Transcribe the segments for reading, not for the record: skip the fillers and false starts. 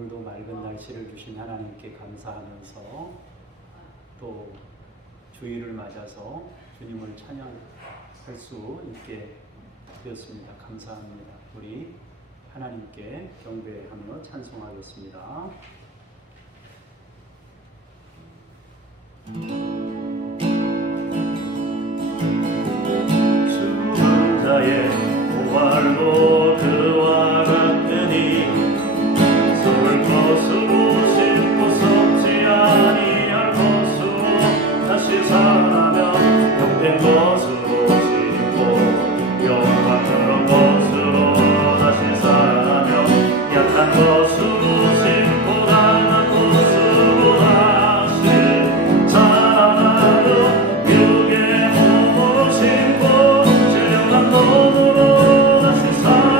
오늘도 맑은 날씨를 주신 하나님께 감사하면서 또 주일을 맞아서 주님을 찬양할 수 있게 되었습니다. 감사합니다. 우리 하나님께 경배하며 찬송하겠습니다. 숨은 자의 부활도 그와 같으니 썩을 것으로 씹고 썩지 아니할 것으로 다시 살아며 영된 것으로 씹고 영광스러운 것으로 다시 살아며 약한 것으로 씹고 강한 것으로 다시 살아나며 육의 몸으로 씹고 신령한 몸으로 다시 살아나며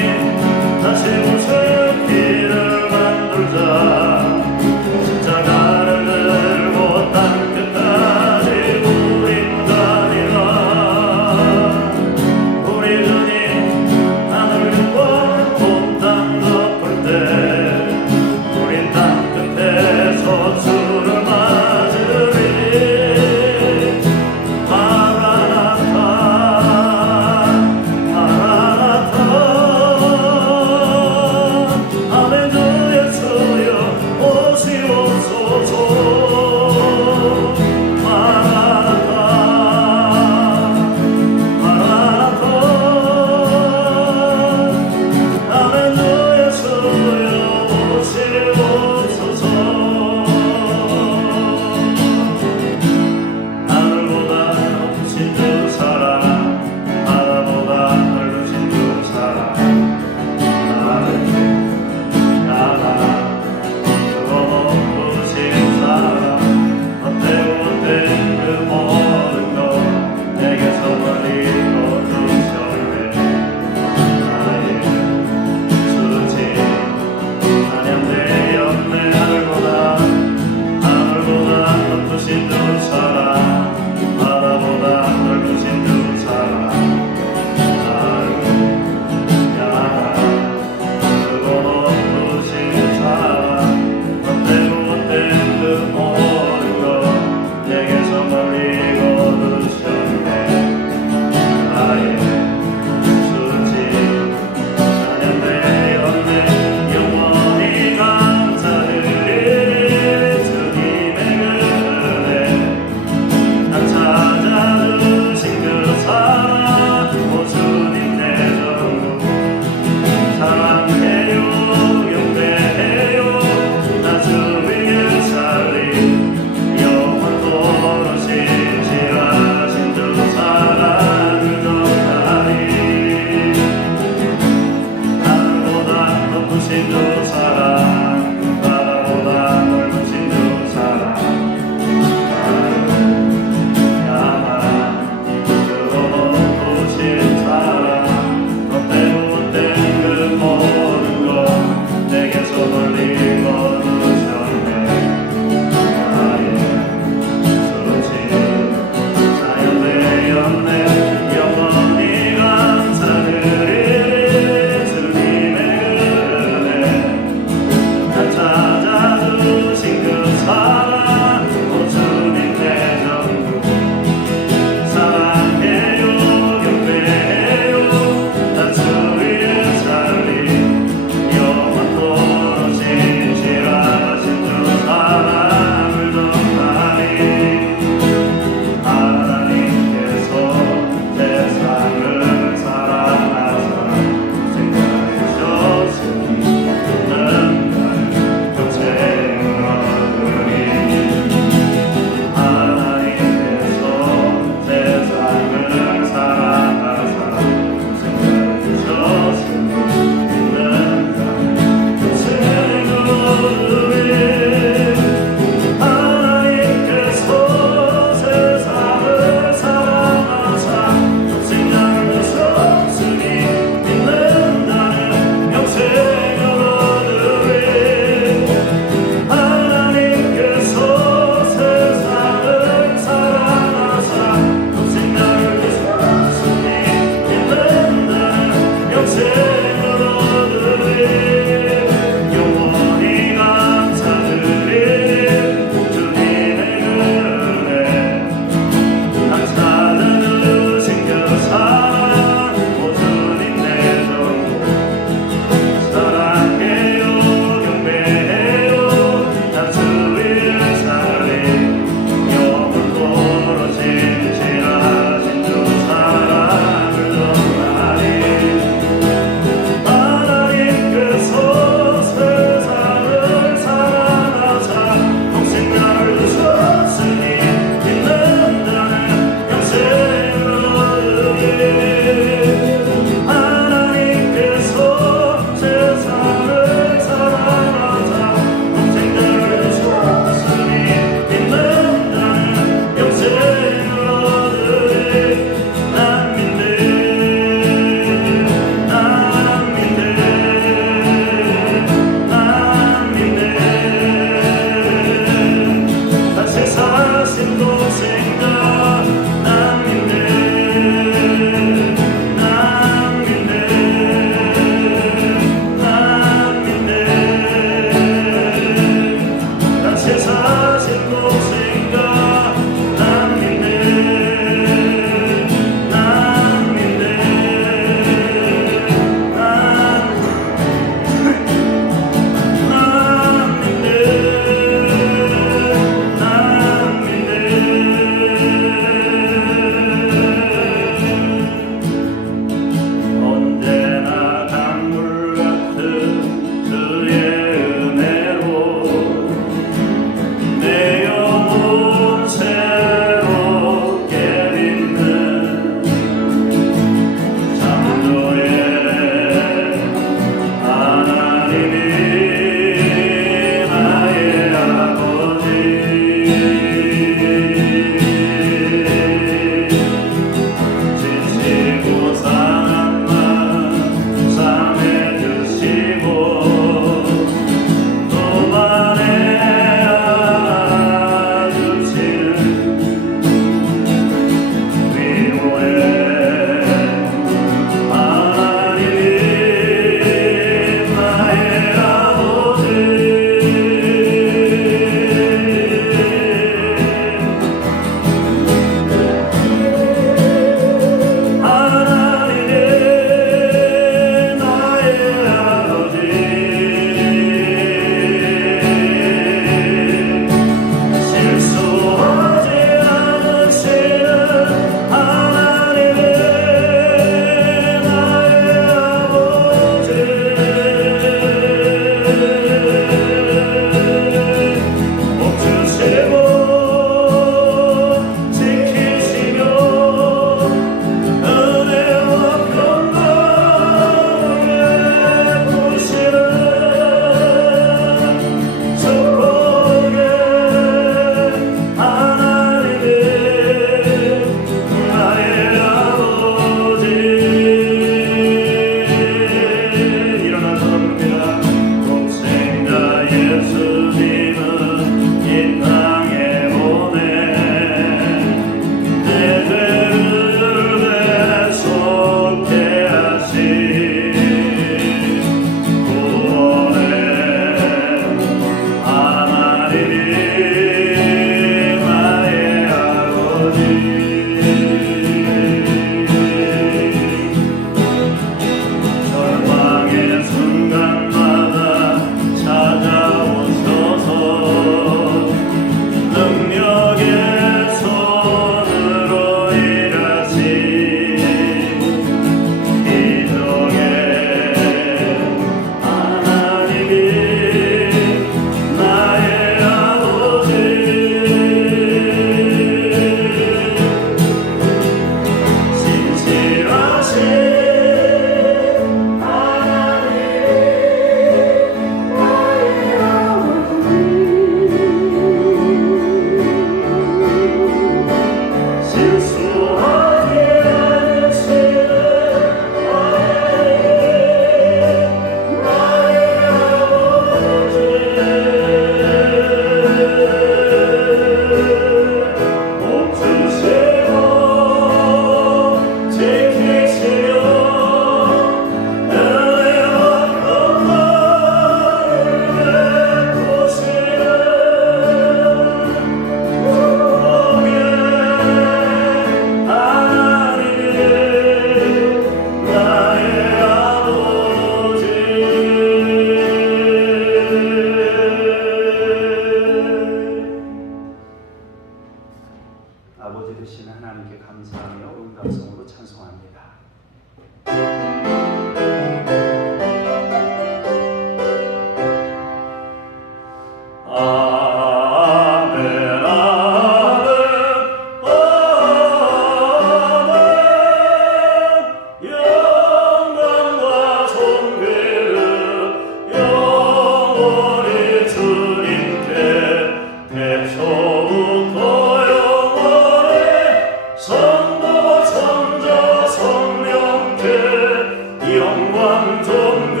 영광 존귀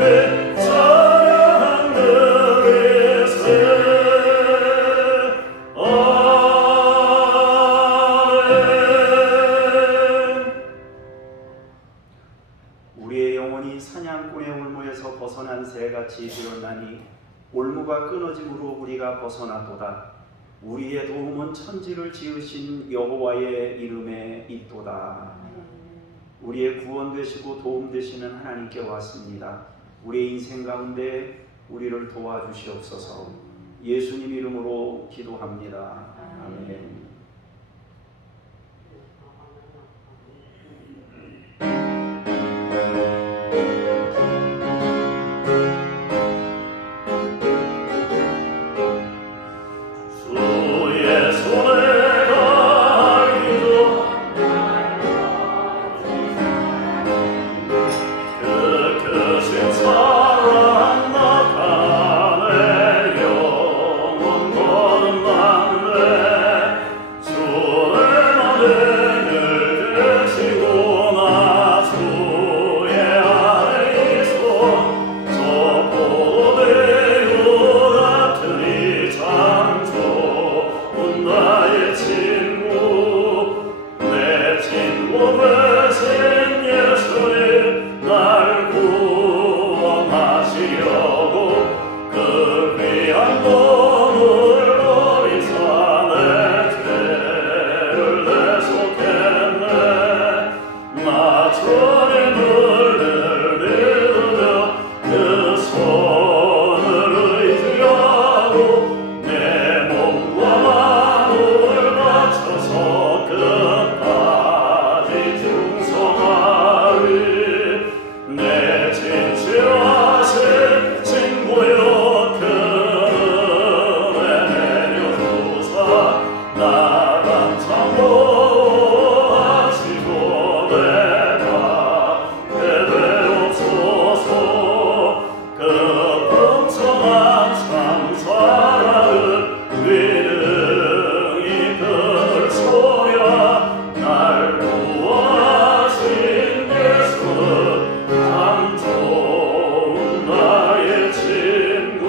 찬양드리세. 우리의 영혼이 사냥꾼의 올무에서 벗어난 새같이 되었나니 올무가 끊어짐으로 우리가 벗어나도다. 우리의 도움은 천지를 지으신 여호와의 이름에 있도다. 우리의 구원 되시고 도움 되시는 하나님께 왔습니다. 우리의 인생 가운데 우리를 도와주시옵소서. 예수님 이름으로 기도합니다. 아멘. 주의 손에 달리고 그 크신 사랑 나타내 영원 거듭나네. 주의 나를 드시고 나 주의 아래 있어. 저 포도대우 같으니 참 좋은 나의 친구. 내 친구 되신 예수님 날 구원하시려고 그 귀한 몸을 버리사 내 죄를 대속했네. 나 주님을 믿으며 그 손을 의지하고 내 몸과 마음을 바쳐서 끝까지 충성하리. 내 진실하신 친구여 그 은혜 내려주사 나랑 참고하시고 내가 되옵소서. 그 풍성한 참사랑은 위능이 그늘 소냐. 날 구원하신 예수는 참 좋은 나의 친구.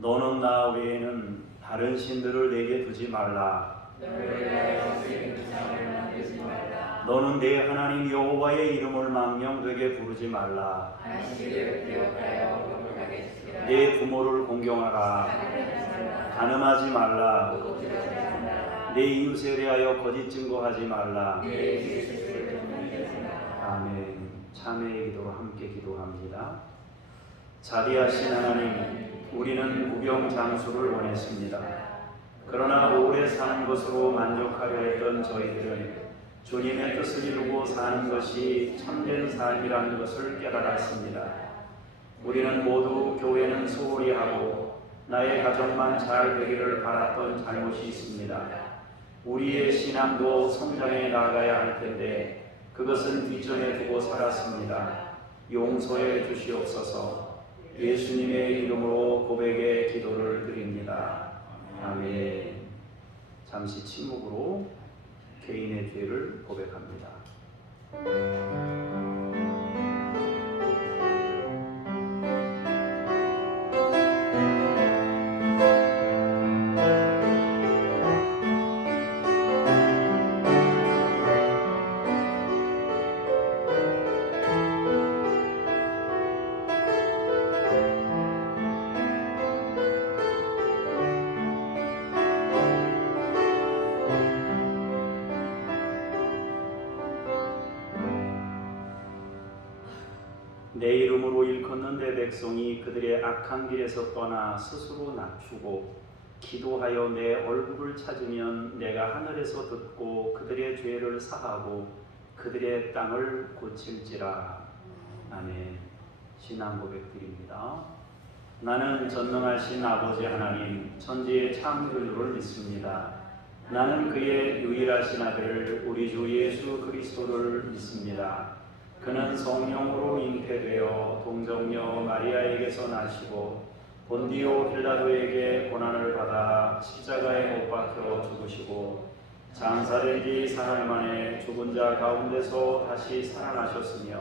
너는 나 외에는 다른 신들을 내게 두지 말라. 너는 내 하나님 여호와의 이름을 망령되게 부르지 말라. 내 부모를 공경하라. 간음하지 말라. 내 이웃에 대하여 거짓 증거하지 말라. 아멘. 참회의 기도로 함께 기도합니다. 자비하신 하나님, 우리는 무병장수를 원했습니다. 그러나 오래 사는 것으로 만족하려 했던 저희들은 주님의 뜻을 이루고 사는 것이 참된 삶이라는 것을 깨달았습니다. 우리는 모두 교회는 소홀히 하고 나의 가정만 잘 되기를 바랐던 잘못이 있습니다. 우리의 신앙도 성장해 나가야 할 텐데 그것은 뒷전에 두고 살았습니다. 용서해 주시옵소서. 예수님의 이름으로 고백의 기도를 드립니다. 아멘. 잠시 침묵으로 개인의 죄를 고백합니다. 내 이름으로 일컫는 내 백성이 그들의 악한 길에서 떠나 스스로 낮추고 기도하여 내 얼굴을 찾으면 내가 하늘에서 듣고 그들의 죄를 사하고 그들의 땅을 고칠지라. 아멘. 신앙 고백드립니다. 나는 전능하신 아버지 하나님 천지의 창조주를 믿습니다. 나는 그의 유일하신 아들 우리 주 예수 그리스도를 믿습니다. 그는 성령으로 잉태되어 동정녀 마리아에게서 나시고 본디오 빌라도에게 고난을 받아 십자가에 못 박혀 죽으시고 장사된 지 사흘 만에 죽은 자 가운데서 다시 살아나셨으며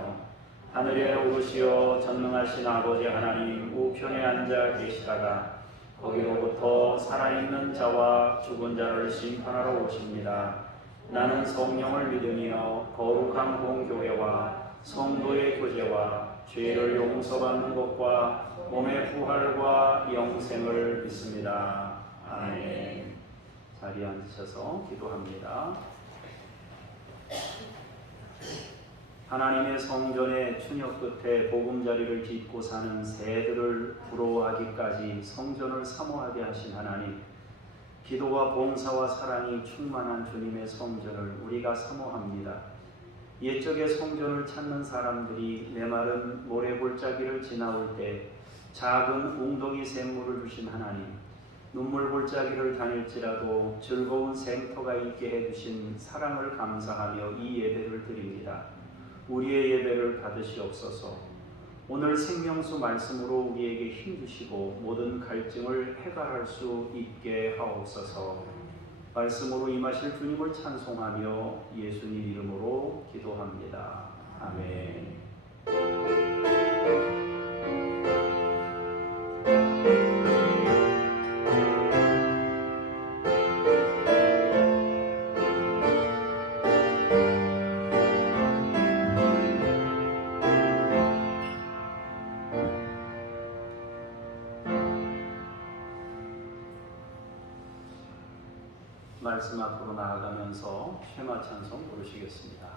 하늘에 오르시어 전능하신 아버지 하나님 우편에 앉아 계시다가 거기로부터 살아있는 자와 죽은 자를 심판하러 오십니다. 나는 성령을 믿으며 거룩한 공교회와 성도의 교제와 죄를 용서받는 것과 몸의 부활과 영생을 믿습니다. 아멘. 자리에 앉으셔서 기도합니다. 하나님의 성전의 추녀 끝에 보금자리를 짓고 사는 새들을 부러워하기까지 성전을 사모하게 하신 하나님, 기도와 봉사와 사랑이 충만한 주님의 성전을 우리가 사모합니다. 옛적의 성전을 찾는 사람들이 메마른 모래골짜기를 지나올 때 작은 웅덩이 샘물을 주신 하나님, 눈물 골짜기를 다닐지라도 즐거운 생터가 있게 해주신 사랑을 감사하며 이 예배를 드립니다. 우리의 예배를 받으시옵소서. 오늘 생명수 말씀으로 우리에게 힘 주시고 모든 갈증을 해결할 수 있게 하옵소서. 말씀으로 임하실 주님을 찬송하며 예수님 이름으로 기도합니다. 아멘. 말씀 앞으로 나아가면서 쉐마 찬송 부르시겠습니다.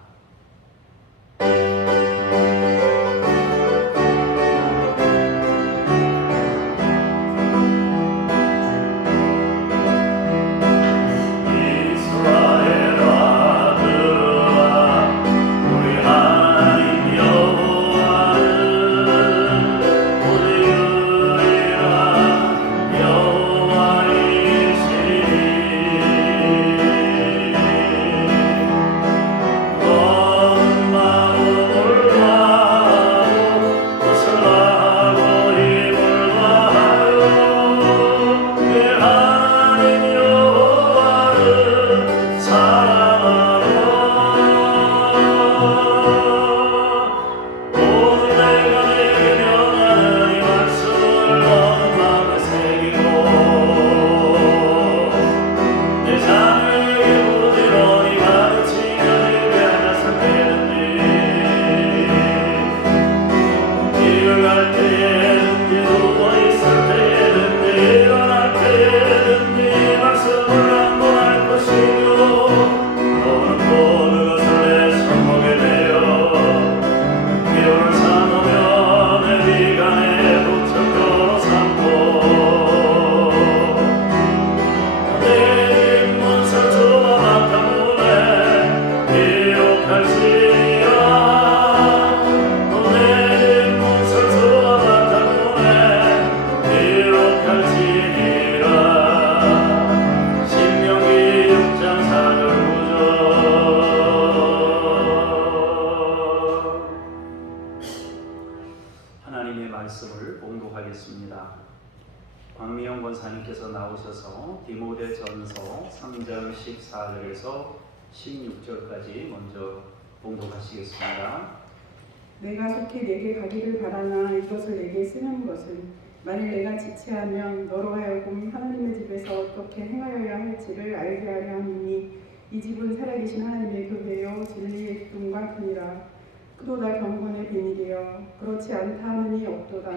하나님의 말씀을 봉독하겠습니다. 광미영 권사님께서 나오셔서 디모데전서 3장 14절에서 16절까지 먼저 봉독하시겠습니다. 내가 속히 내게 가기를 바라나 이것을 내게 쓰는 것은 만일 내가 지체하면 너로 하여금 하나님의 집에서 어떻게 행하여야 할지를 알게 하려 함이니 이 집은 살아계신 하나님의 교회요 진리의 기둥과 끈이라. 그도 다 경건의 비밀이여 그렇지 않다 하느니 없도다.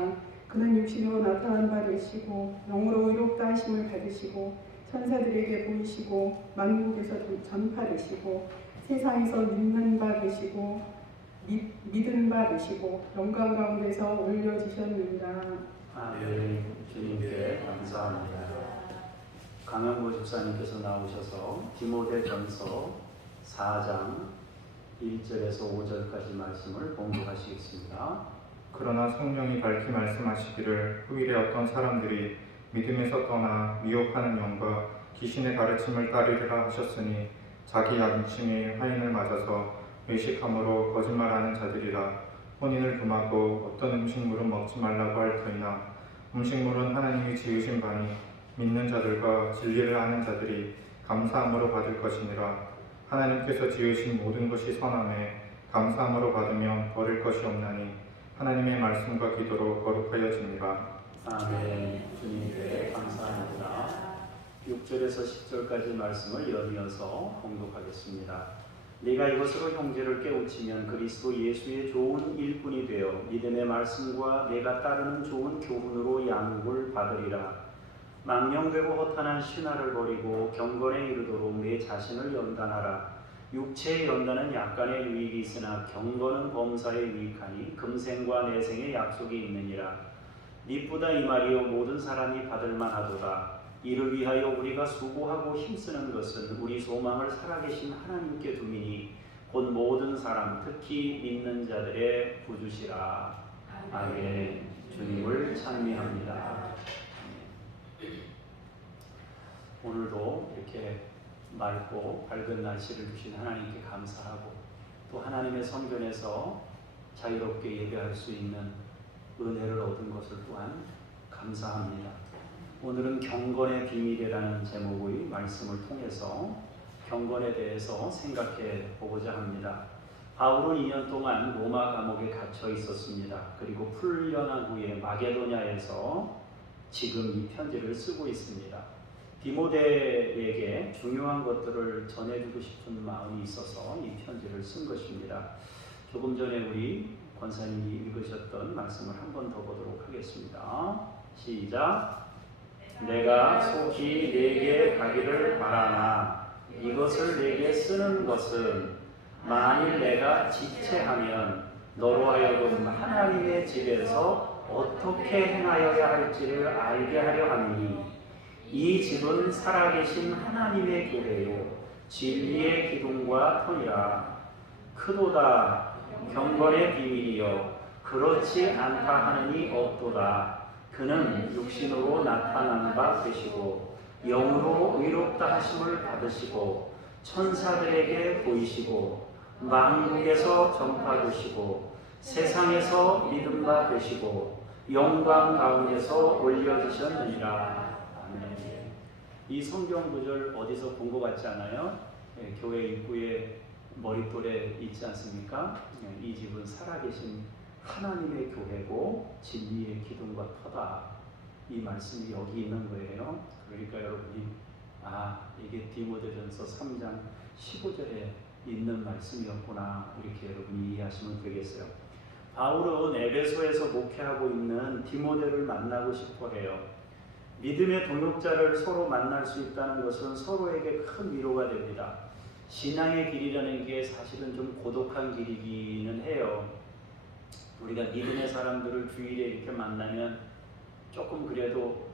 그는 육신으로 나타난 바 되시고 영으로 의롭다 하심을 받으시고 천사들에게 보이시고 만국에서 전파되시고 세상에서 믿는 바 되시고 믿은 바 되시고 영광 가운데서 올려지셨느니라. 아멘. 주님께 감사합니다. 강영보 집사님께서 나오셔서 디모데전서 4장 1절에서 5절까지 말씀을 봉독하시겠습니다. 그러나 성령이 밝히 말씀하시기를 후일에 어떤 사람들이 믿음에서 떠나 미혹하는 영과 귀신의 가르침을 따르리라 하셨으니 자기 양심이 화인을 맞아서 외식함으로 거짓말하는 자들이라. 혼인을 금하고 어떤 음식물은 먹지 말라고 할 터이나 음식물은 하나님이 지으신 바니 믿는 자들과 진리를 아는 자들이 감사함으로 받을 것이니라. 하나님께서 지으신 모든 것이 선함에 감사함으로 받으면 버릴 것이 없나니 하나님의 말씀과 기도로 거룩하여집니다. 아멘. 주님께 감사합니다. 6절에서 10절까지 말씀을 연이어서 봉독하겠습니다. 네가 이것으로 형제를 깨우치면 그리스도 예수의 좋은 일꾼이 되어 믿음의 말씀과 내가 따르는 좋은 교훈으로 양육을 받으리라. 망령되고 허탄한 신화를 버리고 경건에 이르도록 내 자신을 연단하라. 육체의 연단은 약간의 유익이 있으나 경건은 범사에 유익하니 금생과 내생의 약속이 있느니라. 니쁘다 이 말이요 모든 사람이 받을 만하도다. 이를 위하여 우리가 수고하고 힘쓰는 것은 우리 소망을 살아계신 하나님께 두미니 곧 모든 사람 특히 믿는 자들의 구주시라. 아멘. 주님을 찬미합니다. 오늘도 이렇게 맑고 밝은 날씨를 주신 하나님께 감사하고 또 하나님의 성전에서 자유롭게 예배할 수 있는 은혜를 얻은 것을 또한 감사합니다. 오늘은 경건의 비밀이라는 제목의 말씀을 통해서 경건에 대해서 생각해 보고자 합니다. 바울은 2년 동안 로마 감옥에 갇혀 있었습니다. 그리고 풀려난 후에 마게도냐에서 지금 이 편지를 쓰고 있습니다. 디모데에게 중요한 것들을 전해주고 싶은 마음이 있어서 이 편지를 쓴 것입니다. 조금 전에 우리 권사님이 읽으셨던 말씀을 한 번 더 보도록 하겠습니다. 시작. 내가 속히 네게 가기를 바라나 이것을 네게 쓰는 것은 만일 내가 지체하면 너로 하여금 하나님의 집에서 어떻게 행하여야 할지를 알게 하려 함이니 이 집은 살아계신 하나님의 교회요 진리의 기둥과 터니라. 크도다 경건의 비밀이여 그렇지 않다 하느니 없도다. 그는 육신으로 나타난 바 되시고 영으로 의롭다 하심을 받으시고 천사들에게 보이시고 만국에서 전파되시고 세상에서 믿음 바 되시고 영광 가운데서 올려지셨느니라. 이 성경 구절 어디서 본 것 같지 않아요? 교회 입구에 머릿돌에 있지 않습니까? 이 집은 살아계신 하나님의 교회고 진리의 기둥과 터다. 이 말씀이 여기 있는 거예요. 그러니까 여러분이 이게 디모데전서 3장 15절에 있는 말씀이었구나 이렇게 여러분이 이해하시면 되겠어요. 바울은 에베소에서 목회하고 있는 디모데를 만나고 싶어 해요. 믿음의 동역자를 서로 만날 수 있다는 것은 서로에게 큰 위로가 됩니다. 신앙의 길이라는 게 사실은 좀 고독한 길이기는 해요. 우리가 믿음의 사람들을 주일에 이렇게 만나면 조금 그래도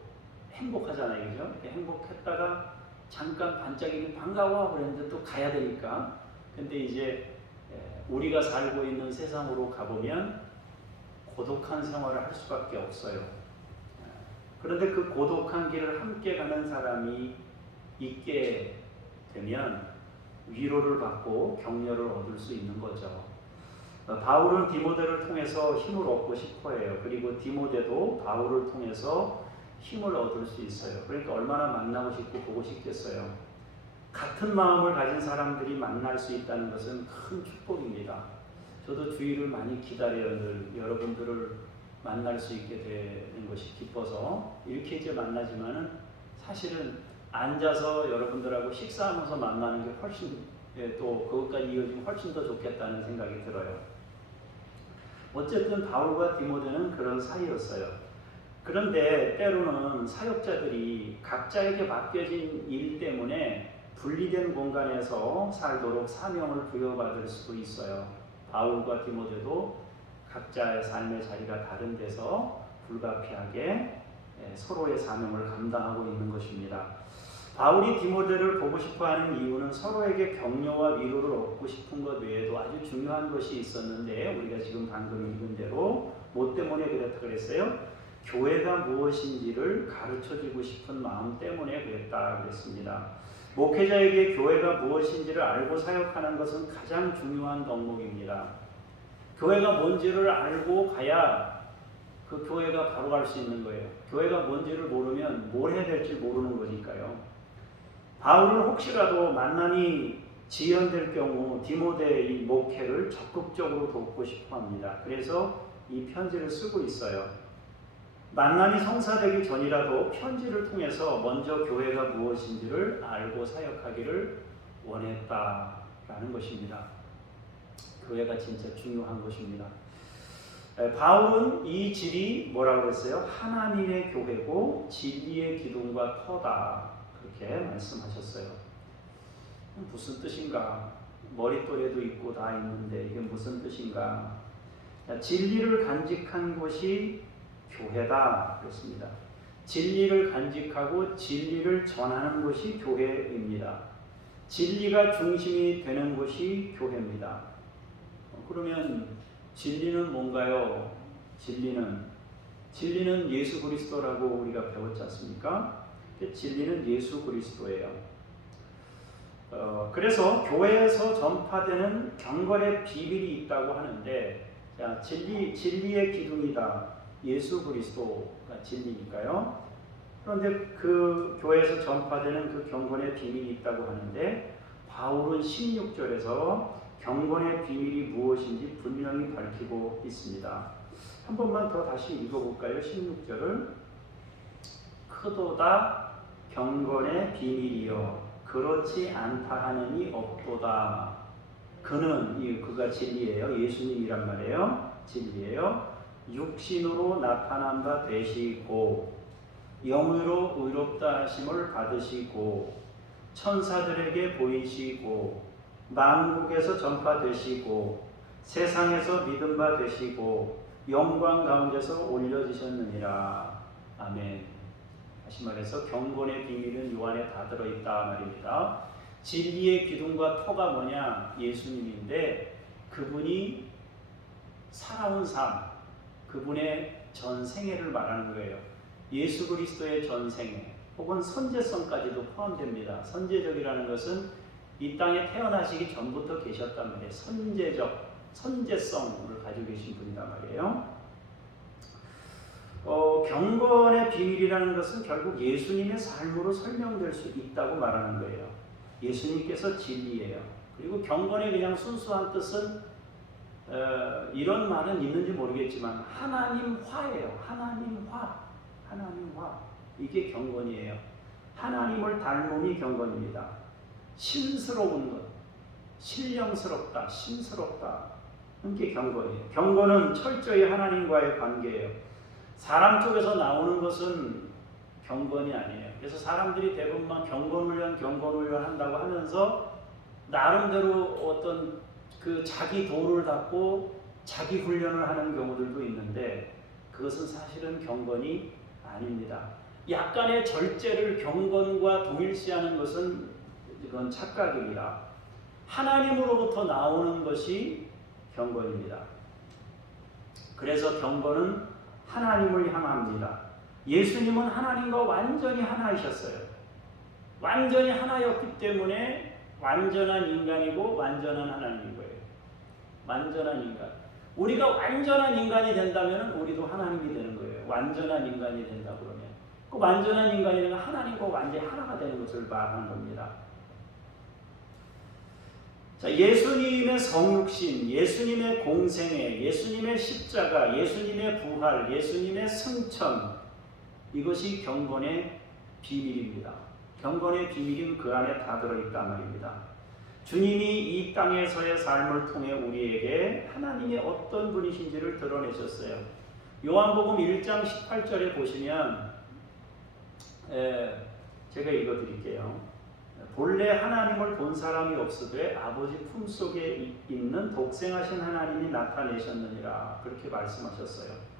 행복하잖아요, 그죠? 행복했다가 잠깐 반짝이는 반가워 그랬는데 또 가야 되니까. 근데 이제 우리가 살고 있는 세상으로 가보면 고독한 생활을 할 수밖에 없어요. 그런데 그 고독한 길을 함께 가는 사람이 있게 되면 위로를 받고 격려를 얻을 수 있는 거죠. 바울은 디모데를 통해서 힘을 얻고 싶어 해요. 그리고 디모데도 바울을 통해서 힘을 얻을 수 있어요. 그러니까 얼마나 만나고 싶고 보고 싶겠어요. 같은 마음을 가진 사람들이 만날 수 있다는 것은 큰 축복입니다. 저도 주일을 많이 기다려요. 늘 여러분들을 만날 수 있게 되는 것이 기뻐서 이렇게 이제 만나지만은 사실은 앉아서 여러분들하고 식사하면서 만나는 게 훨씬 또 그것까지 이어지면 훨씬 더 좋겠다는 생각이 들어요. 어쨌든 바울과 디모데는 그런 사이였어요. 그런데 때로는 사역자들이 각자에게 맡겨진 일 때문에 분리된 공간에서 살도록 사명을 부여받을 수도 있어요. 바울과 디모데도 각자의 삶의 자리가 다른 데서 불가피하게 서로의 사명을 감당하고 있는 것입니다. 바울이 디모데를 보고 싶어하는 이유는 서로에게 격려와 위로를 얻고 싶은 것 외에도 아주 중요한 것이 있었는데 우리가 지금 방금 읽은 대로 뭐 때문에 그랬다 그랬어요? 교회가 무엇인지를 가르쳐주고 싶은 마음 때문에 그랬다 그랬습니다. 목회자에게 교회가 무엇인지를 알고 사역하는 것은 가장 중요한 덕목입니다. 교회가 뭔지를 알고 가야 그 교회가 바로 갈 수 있는 거예요. 교회가 뭔지를 모르면 뭘 해야 될지 모르는 거니까요. 바울은 혹시라도 만난이 지연될 경우 디모데의 목회를 적극적으로 돕고 싶어 합니다. 그래서 이 편지를 쓰고 있어요. 만난이 성사되기 전이라도 편지를 통해서 먼저 교회가 무엇인지를 알고 사역하기를 원했다라는 것입니다. 교회가 진짜 중요한 것입니다. 바울은 이 질이 뭐라고 그랬어요? 하나님의 교회고 진리의 기둥과 터다, 그렇게 말씀하셨어요. 무슨 뜻인가? 머릿도래도 있고 다 있는데 이게 무슨 뜻인가? 진리를 간직한 곳이 교회다 그랬습니다. 진리를 간직하고 진리를 전하는 것이 교회입니다. 진리가 중심이 되는 곳이 교회입니다. 그러면 진리는 뭔가요? 진리는 예수 그리스도라고 우리가 배웠지 않습니까? 진리는 예수 그리스도예요. 그래서 교회에서 전파되는 경건의 비밀이 있다고 하는데, 자, 진리의 기둥이다. 예수 그리스도가 진리니까요. 그런데 그 교회에서 전파되는 그 경건의 비밀이 있다고 하는데, 바울은 16절에서 경건의 비밀이 무엇인지 분명히 밝히고 있습니다. 한 번만 더 다시 읽어볼까요? 16절을. 크도다 경건의 비밀이요 그렇지 않다 하느니 없도다. 그가 진리예요. 예수님이란 말이에요. 진리예요. 육신으로 나타난 바 되시고 영으로 의롭다 하심을 받으시고 천사들에게 보이시고 만국에서 전파되시고 세상에서 믿음 바 되시고 영광 가운데서 올려지셨느니라. 아멘. 다시 말해서 경건의 비밀은 요 안에 다 들어있다 말입니다. 진리의 기둥과 터가 뭐냐? 예수님인데 그분이 살아온 삶, 그분의 전생애를 말하는 거예요. 예수 그리스도의 전생애 혹은 선제성까지도 포함됩니다. 선제적이라는 것은 이 땅에 태어나시기 전부터 계셨단 말이에요. 선제성을 가지고 계신 분이란 말이에요. 경건의 비밀이라는 것은 결국 예수님의 삶으로 설명될 수 있다고 말하는 거예요. 예수님께서 진리예요. 그리고 경건의 그냥 순수한 뜻은 이런 말은 있는지 모르겠지만 하나님화예요. 하나님화. 이게 경건이에요. 하나님을 닮음이 경건입니다. 신스러운 것, 신령스럽다, 신스럽다. 이게 경건이에요. 경건은 철저히 하나님과의 관계예요. 사람 쪽에서 나오는 것은 경건이 아니에요. 그래서 사람들이 대부분 경건훈련 한다고 하면서 나름대로 어떤 그 자기 도를 닦고 자기 훈련을 하는 경우들도 있는데 그것은 사실은 경건이 아닙니다. 약간의 절제를 경건과 동일시하는 것은 이건 착각입니다. 하나님으로부터 나오는 것이 경건입니다. 그래서 경건은 하나님을 향합니다. 예수님은 하나님과 완전히 하나이셨어요. 완전히 하나였기 때문에 완전한 인간이고 완전한 하나님인 거예요. 완전한 인간. 우리가 완전한 인간이 된다면 우리도 하나님이 되는 거예요. 완전한 인간이 된다 그러면. 그 완전한 인간이라는 하나님과 완전히 하나가 되는 것을 말하는 겁니다. 자, 예수님의 성육신, 예수님의 공생애, 예수님의 십자가, 예수님의 부활, 예수님의 승천, 이것이 경건의 비밀입니다. 경건의 비밀은 그 안에 다 들어있단 말입니다. 주님이 이 땅에서의 삶을 통해 우리에게 하나님의 어떤 분이신지를 드러내셨어요. 요한복음 1장 18절에 보시면 제가 읽어드릴게요. 본래 하나님을 본 사람이 없으되 아버지 품속에 있는 독생하신 하나님이 나타내셨느니라. 그렇게 말씀하셨어요.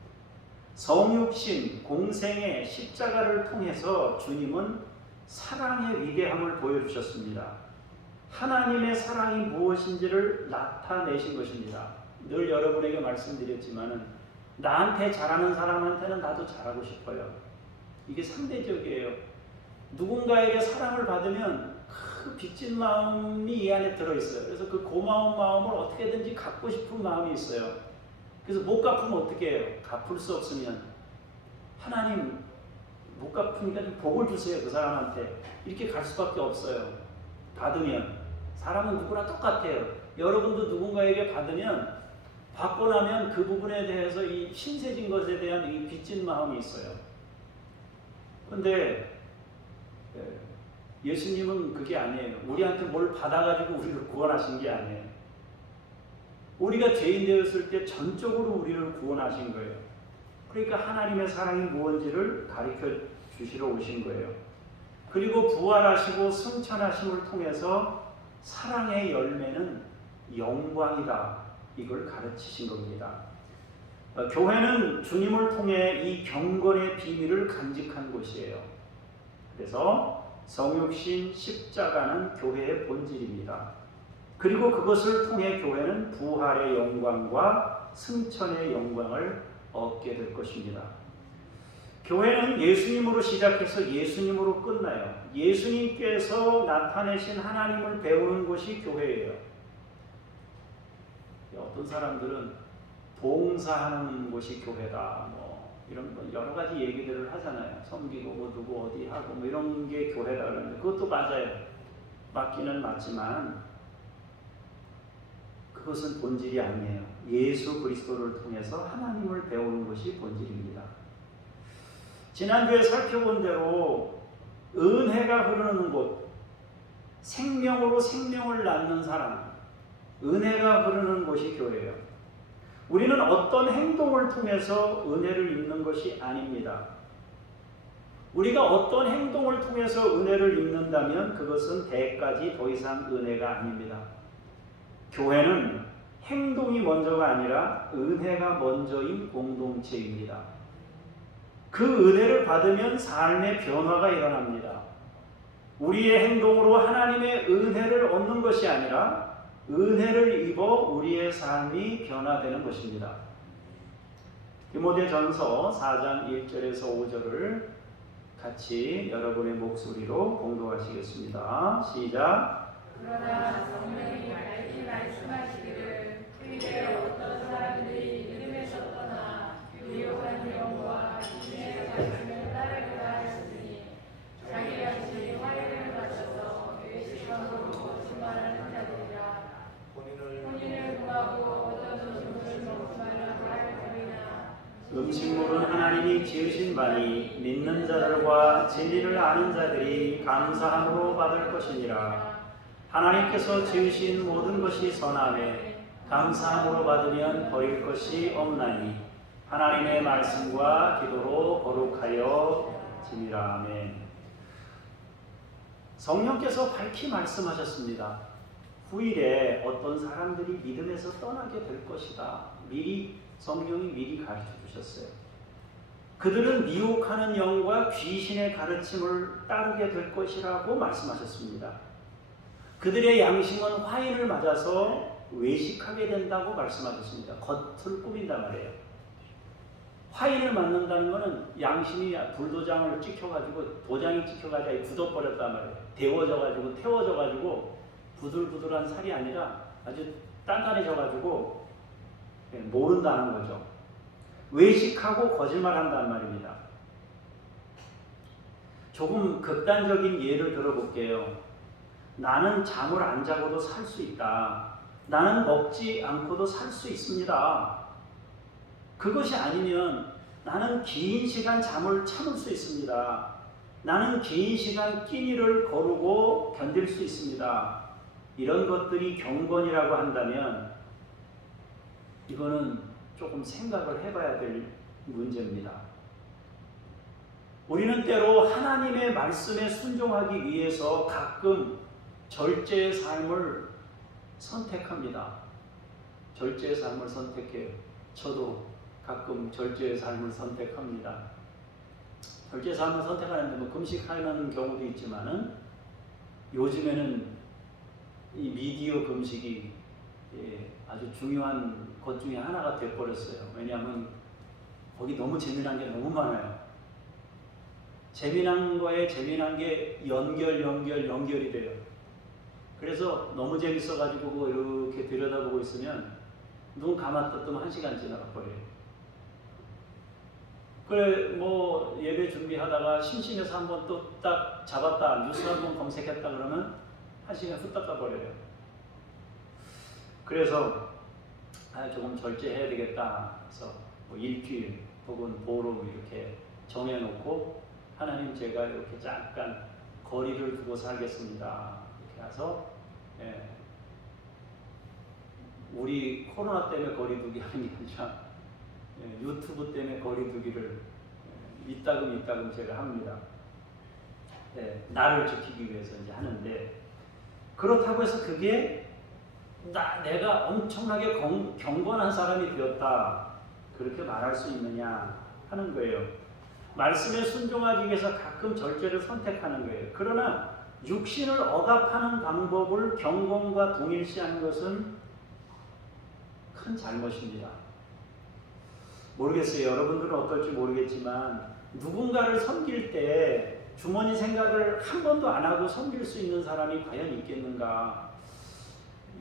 성육신, 공생의 십자가를 통해서 주님은 사랑의 위대함을 보여주셨습니다. 하나님의 사랑이 무엇인지를 나타내신 것입니다. 늘 여러분에게 말씀드렸지만 나한테 잘하는 사람한테는 나도 잘하고 싶어요. 이게 상대적이에요. 누군가에게 사랑을 받으면 그 빚진 마음이 이 안에 들어있어요. 그래서 그 고마운 마음을 어떻게든지 갚고 싶은 마음이 있어요. 그래서 못 갚으면 어떻게 해요? 갚을 수 없으면 하나님 못 갚으니까 좀 복을 주세요 그 사람한테. 이렇게 갈 수밖에 없어요. 받으면 사람은 누구나 똑같아요. 여러분도 누군가에게 받으면 받고 나면 그 부분에 대해서 이 신세진 것에 대한 이 빚진 마음이 있어요. 근데 예수님은 그게 아니에요. 우리한테 뭘 받아가지고 우리를 구원하신 게 아니에요. 우리가 죄인 되었을 때 전적으로 우리를 구원하신 거예요. 그러니까 하나님의 사랑이 무엇인지를 가르쳐 주시러 오신 거예요. 그리고 부활하시고 승천하심을 통해서 사랑의 열매는 영광이다. 이걸 가르치신 겁니다. 교회는 주님을 통해 이 경건의 비밀을 간직한 곳이에요. 그래서 성육신 십자가는 교회의 본질입니다. 그리고 그것을 통해 교회는 부활의 영광과 승천의 영광을 얻게 될 것입니다. 교회는 예수님으로 시작해서 예수님으로 끝나요. 예수님께서 나타내신 하나님을 배우는 곳이 교회예요. 어떤 사람들은 봉사하는 곳이 교회다, 뭐 이런 여러 가지 얘기들을 하잖아요. 섬기고 뭐 누구 어디 하고 뭐 이런 게 교회다 그러는데 그것도 맞아요. 맞기는 맞지만 그것은 본질이 아니에요. 예수 그리스도를 통해서 하나님을 배우는 것이 본질입니다. 지난주에 살펴본 대로 은혜가 흐르는 곳, 생명으로 생명을 낳는 사람, 은혜가 흐르는 곳이 교회예요. 우리는 어떤 행동을 통해서 은혜를 입는 것이 아닙니다. 우리가 어떤 행동을 통해서 은혜를 입는다면 그것은 대까지 더 이상 은혜가 아닙니다. 교회는 행동이 먼저가 아니라 은혜가 먼저인 공동체입니다. 그 은혜를 받으면 삶의 변화가 일어납니다. 우리의 행동으로 하나님의 은혜를 얻는 것이 아니라 은혜를 입어 우리의 삶이 변화되는 것입니다. 디모데전서 4장 1절에서 5절을 같이 여러분의 목소리로 공독하시겠습니다. 시작. 그러나 성령이 밝히 말씀하시기를 그들의 어떤 사람들이 믿음에서 떠나 유혹한 영과 귀신의 가르침을 따르리라 하시니 자기 자신이 화해를 바쳐서 외식함으로 거짓말하는 자들이라. 본인을 구하고 어떤 음식을 먹지 말라고 할 터이나 음식물은 하나님이 지으신 바니 믿는 자들과 진리를 아는 자들이 감사함으로 받을 것이니라. 하나님께서 지으신 모든 것이 선하매 감사함으로 받으면 버릴 것이 없나니 하나님의 말씀과 기도로 거룩하여 지니라. 아멘. 성령께서 밝히 말씀하셨습니다. 후일에 어떤 사람들이 믿음에서 떠나게 될 것이다. 성령이 미리 가르쳐 주셨어요. 그들은 미혹하는 영과 귀신의 가르침을 따르게 될 것이라고 말씀하셨습니다. 그들의 양심은 화인을 맞아서 외식하게 된다고 말씀하셨습니다. 겉을 꾸민단 말이에요. 화인을 맞는다는 것은 양심이 불도장을 찍혀가지고 도장이 찍혀가지고 굳어버렸단 말이에요. 데워져가지고 태워져가지고 부들부들한 살이 아니라 아주 단단해져가지고 모른다는 거죠. 외식하고 거짓말한단 말입니다. 조금 극단적인 예를 들어볼게요. 나는 잠을 안 자고도 살 수 있다. 나는 먹지 않고도 살 수 있습니다. 그것이 아니면 나는 긴 시간 잠을 참을 수 있습니다. 나는 긴 시간 끼니를 거르고 견딜 수 있습니다. 이런 것들이 경건이라고 한다면 이거는 조금 생각을 해봐야 될 문제입니다. 우리는 때로 하나님의 말씀에 순종하기 위해서 가끔 절제의 삶을 선택합니다. 절제의 삶을 선택해요. 저도 가끔 절제의 삶을 선택합니다. 절제의 삶을 선택하는데 뭐 금식하는 경우도 있지만은 요즘에는 이 미디어 금식이 아주 중요한 것 중에 하나가 되어버렸어요. 왜냐하면 거기 너무 재미난 게 너무 많아요. 재미난 거에 재미난 게 연결이 돼요. 그래서 너무 재밌어가지고 그거 이렇게 들여다보고 있으면 눈 감았다 뜨면 1시간 지나가 버려요. 그래 뭐 예배 준비하다가 심심해서 한번 또 딱 잡았다 뉴스 한번 검색했다 그러면 한 시간 후딱 가버려요. 그래서 조금 절제해야 되겠다. 그래서 뭐 일주일 혹은 보름 이렇게 정해놓고 하나님 제가 이렇게 잠깐 거리를 두고 살겠습니다. 이렇게 해서 우리 코로나 때문에 거리두기 하는 게 아니라 유튜브 때문에 거리두기를 이따금 제가 합니다. 나를 지키기 위해서 이제 하는데 그렇다고 해서 그게 내가 엄청나게 경건한 사람이 되었다 그렇게 말할 수 있느냐 하는 거예요. 말씀에 순종하기 위해서 가끔 절제를 선택하는 거예요. 그러나 육신을 억압하는 방법을 경건과 동일시하는 것은 큰 잘못입니다. 모르겠어요. 여러분들은 어떨지 모르겠지만 누군가를 섬길 때 주머니 생각을 한 번도 안 하고 섬길 수 있는 사람이 과연 있겠는가?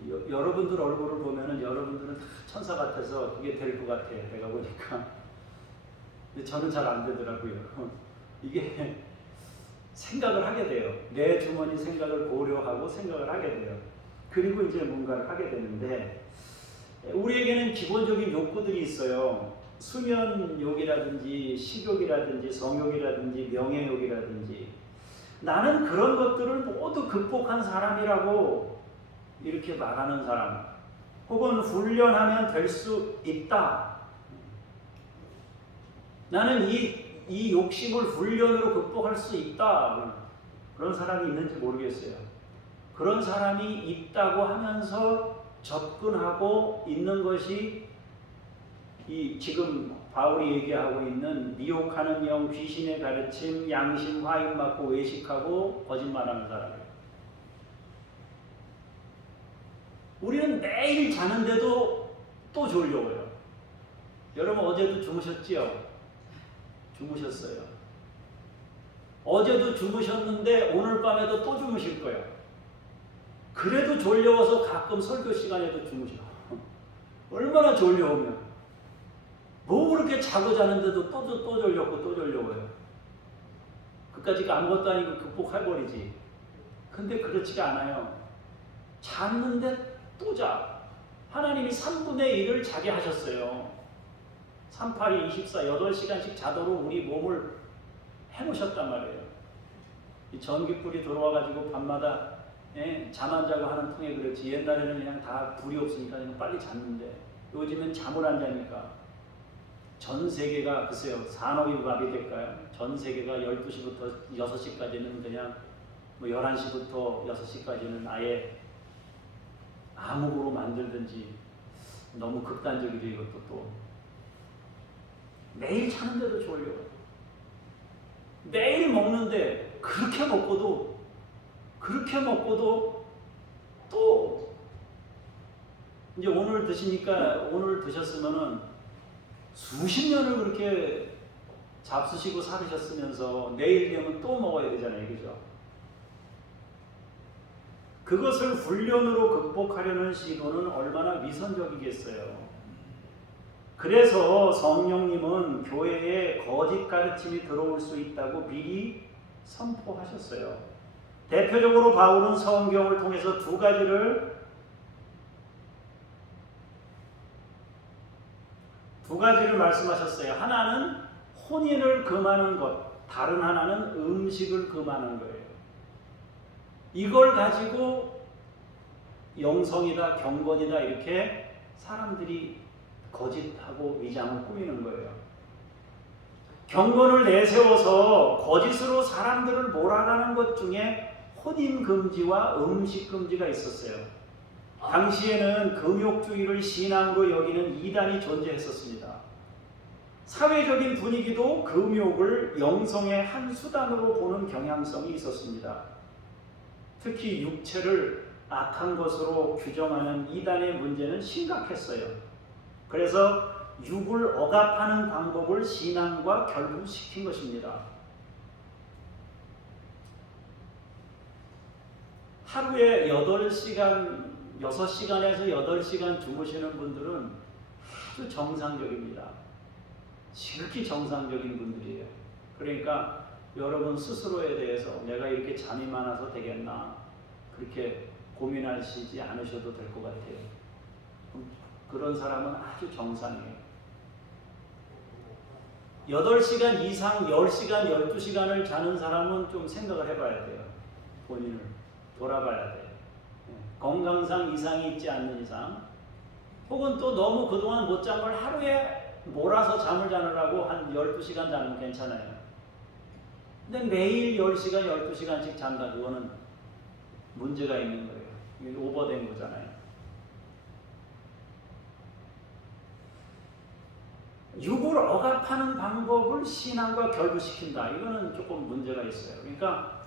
여러분들 얼굴을 보면은 여러분들은 다 천사 같아서 그게 될 것 같아. 내가 보니까. 근데 저는 잘 안 되더라고요. 이게 생각을 하게 돼요. 내 주머니 생각을 고려하고 생각을 하게 돼요. 그리고 이제 뭔가를 하게 되는데 우리에게는 기본적인 욕구들이 있어요. 수면욕이라든지 식욕이라든지 성욕이라든지 명예욕이라든지 나는 그런 것들을 모두 극복한 사람이라고 이렇게 말하는 사람 혹은 훈련하면 될 수 있다. 나는 이 욕심을 훈련으로 극복할 수 있다. 그런 사람이 있는지 모르겠어요. 그런 사람이 있다고 하면서 접근하고 있는 것이 이 지금 바울이 얘기하고 있는 미혹하는 영, 귀신의 가르침, 양심, 화인 맞고 외식하고 거짓말하는 사람이에요. 우리는 매일 자는데도 또 졸려워요. 여러분 어제도 주무셨지요? 주무셨어요. 어제도 주무셨는데 오늘 밤에도 또 주무실 거예요. 그래도 졸려워서 가끔 설교 시간에도 주무셔. 얼마나 졸려오면 뭐 그렇게 자고 자는데도 또 졸렸고 또 졸려워요. 그까짓 아무것도 아니고 극복해버리지. 근데 그렇지가 않아요. 잤는데 또 자. 하나님이 3분의 1을 자게 하셨어요. 3, 8, 2, 24, 8시간씩 자도록 우리 몸을 해놓으셨단 말이에요. 이 전기불이 들어와가지고 밤마다 잠 안 자고 하는 통에 그렇지. 옛날에는 그냥 다 불이 없으니까 그냥 빨리 잤는데 요즘엔 잠을 안 자니까 전 세계가 글쎄요 산업이 마비될까요? 전 세계가 12시부터 6시까지는 그냥 뭐 11시부터 6시까지는 아예 암흑으로 만들든지 너무 극단적이죠. 이것도 또 매일 자는데도 졸려. 매일 먹는데 그렇게 먹고도 또 이제 오늘 드셨으면은 수십 년을 그렇게 잡수시고 살으셨으면서 내일 되면 또 먹어야 되잖아요. 그죠? 그것을 훈련으로 극복하려는 시도는 얼마나 위선적이겠어요. 그래서 성령님은 교회에 거짓 가르침이 들어올 수 있다고 미리 선포하셨어요. 대표적으로 바울은 성경을 통해서 두 가지를 말씀하셨어요. 하나는 혼인을 금하는 것, 다른 하나는 음식을 금하는 거예요. 이걸 가지고 영성이다, 경건이다 이렇게 사람들이 거짓하고 위장을 꾸미는 거예요. 경건을 내세워서 거짓으로 사람들을 몰아가는 것 중에 혼인 금지와 음식 금지가 있었어요. 당시에는 금욕주의를 신앙으로 여기는 이단이 존재했었습니다. 사회적인 분위기도 금욕을 영성의 한 수단으로 보는 경향성이 있었습니다. 특히 육체를 악한 것으로 규정하는 이단의 문제는 심각했어요. 그래서 육을 억압하는 방법을 신앙과 결부시킨 것입니다. 하루에 6시간에서 8시간 주무시는 분들은 아주 정상적입니다. 지극히 정상적인 분들이에요. 그러니까 여러분 스스로에 대해서 내가 이렇게 잠이 많아서 되겠나 그렇게 고민하시지 않으셔도 될 것 같아요. 그런 사람은 아주 정상이에요. 8시간 이상 10시간, 12시간을 자는 사람은 좀 생각을 해봐야 돼요. 본인을 돌아봐야 돼요. 건강상 이상이 있지 않는 이상, 혹은 또 너무 그동안 못 잔 걸 하루에 몰아서 잠을 자느라고 한 12시간 자면 괜찮아요. 근데 매일 10시간, 12시간씩 잔다, 그거는 문제가 있는 거예요. 이게 오버된 거잖아요. 육을 억압하는 방법을 신앙과 결부시킨다. 이거는 조금 문제가 있어요. 그러니까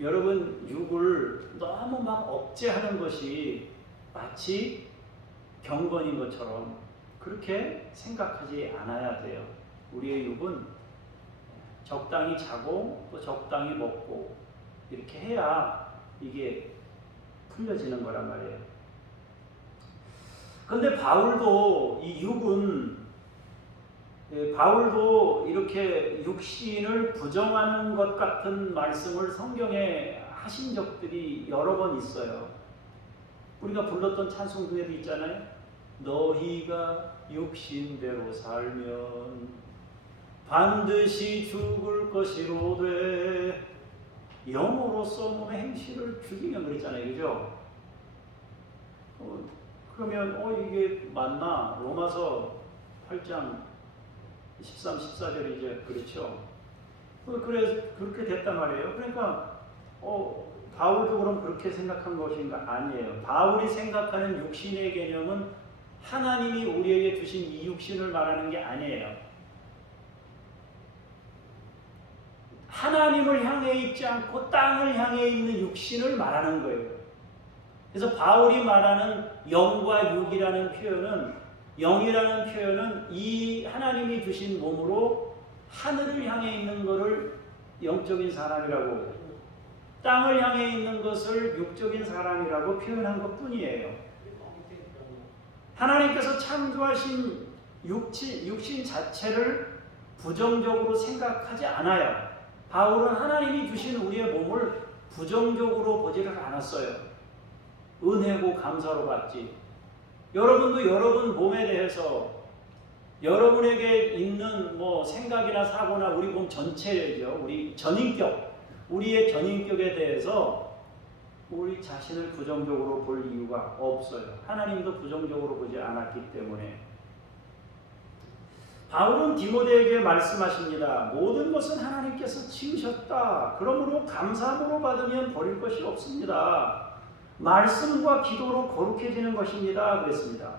여러분, 육을 너무 막 억제하는 것이 마치 경건인 것처럼 그렇게 생각하지 않아야 돼요. 우리의 육은 적당히 자고 또 적당히 먹고 이렇게 해야 이게 풀려지는 거란 말이에요. 그런데 바울도 이 육은 바울도 이렇게 육신을 부정하는 것 같은 말씀을 성경에 하신 적들이 여러 번 있어요. 우리가 불렀던 찬송 중에도 있잖아요. 너희가 육신대로 살면 반드시 죽을 것이로되 영으로서 몸의 행실을 죽이면 그랬잖아요. 그죠? 그러면 이게 맞나? 로마서 8장 13, 14절이죠. 그렇죠? 그렇게 됐단 말이에요. 그러니까 바울도 그럼 그렇게 생각한 것인가? 아니에요. 바울이 생각하는 육신의 개념은 하나님이 우리에게 주신 이 육신을 말하는 게 아니에요. 하나님을 향해 있지 않고 땅을 향해 있는 육신을 말하는 거예요. 그래서 바울이 말하는 영과 육이라는 표현은, 영이라는 표현은 이 하나님이 주신 몸으로 하늘을 향해 있는 것을 영적인 사람이라고, 땅을 향해 있는 것을 육적인 사람이라고 표현한 것 뿐이에요. 하나님께서 창조하신 육신 자체를 부정적으로 생각하지 않아요. 바울은 하나님이 주신 우리의 몸을 부정적으로 보지를 않았어요. 은혜고 감사로 받지. 여러분도 여러분 몸에 대해서 여러분에게 있는 생각이나 사고나 우리 몸 전체죠. 우리 전인격, 우리의 전인격에 대해서 우리 자신을 부정적으로 볼 이유가 없어요. 하나님도 부정적으로 보지 않았기 때문에. 바울은 디모데에게 말씀하십니다. 모든 것은 하나님께서 지으셨다. 그러므로 감사함으로 받으면 버릴 것이 없습니다. 말씀과 기도로 거룩해지는 것입니다. 그랬습니다.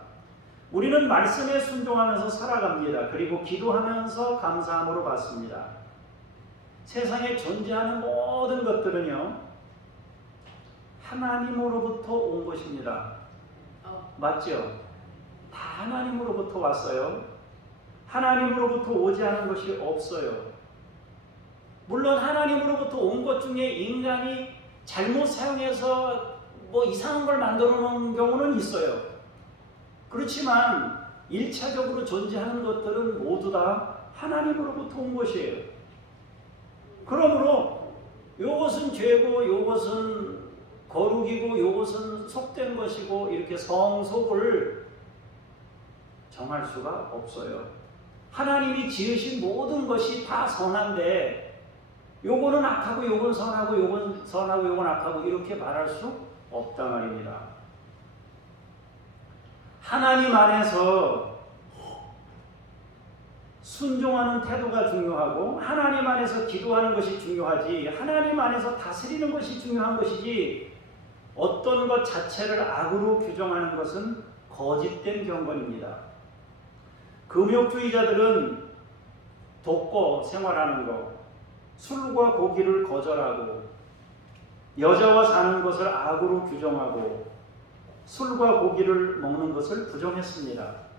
우리는 말씀에 순종하면서 살아갑니다. 그리고 기도하면서 감사함으로 받습니다. 세상에 존재하는 모든 것들은요, 하나님으로부터 온 것입니다. 맞죠? 다 하나님으로부터 왔어요. 하나님으로부터 오지 않은 것이 없어요. 물론 하나님으로부터 온 것 중에 인간이 잘못 사용해서 이상한 걸 만들어 놓은 경우는 있어요. 그렇지만 1차적으로 존재하는 것들은 모두 다 하나님으로부터 온 것이에요. 그러므로 이것은 죄고 이것은 거룩이고 이것은 속된 것이고 이렇게 성속을 정할 수가 없어요. 하나님이 지으신 모든 것이 다 선한데 요거는 악하고 요건 선하고 요건 선하고 요건 악하고 이렇게 말할 수 없단 말입니다. 하나님 안에서 순종하는 태도가 중요하고 하나님 안에서 기도하는 것이 중요하지, 하나님 안에서 다스리는 것이 중요한 것이지, 어떤 것 자체를 악으로 규정하는 것은 거짓된 경건입니다. 금욕주의자들은 돕고 생활하는 것, 술과 고기를 거절하고 여자와 사는 것을 악으로 규정하고 술과 고기를 먹는 것을 부정했습니다.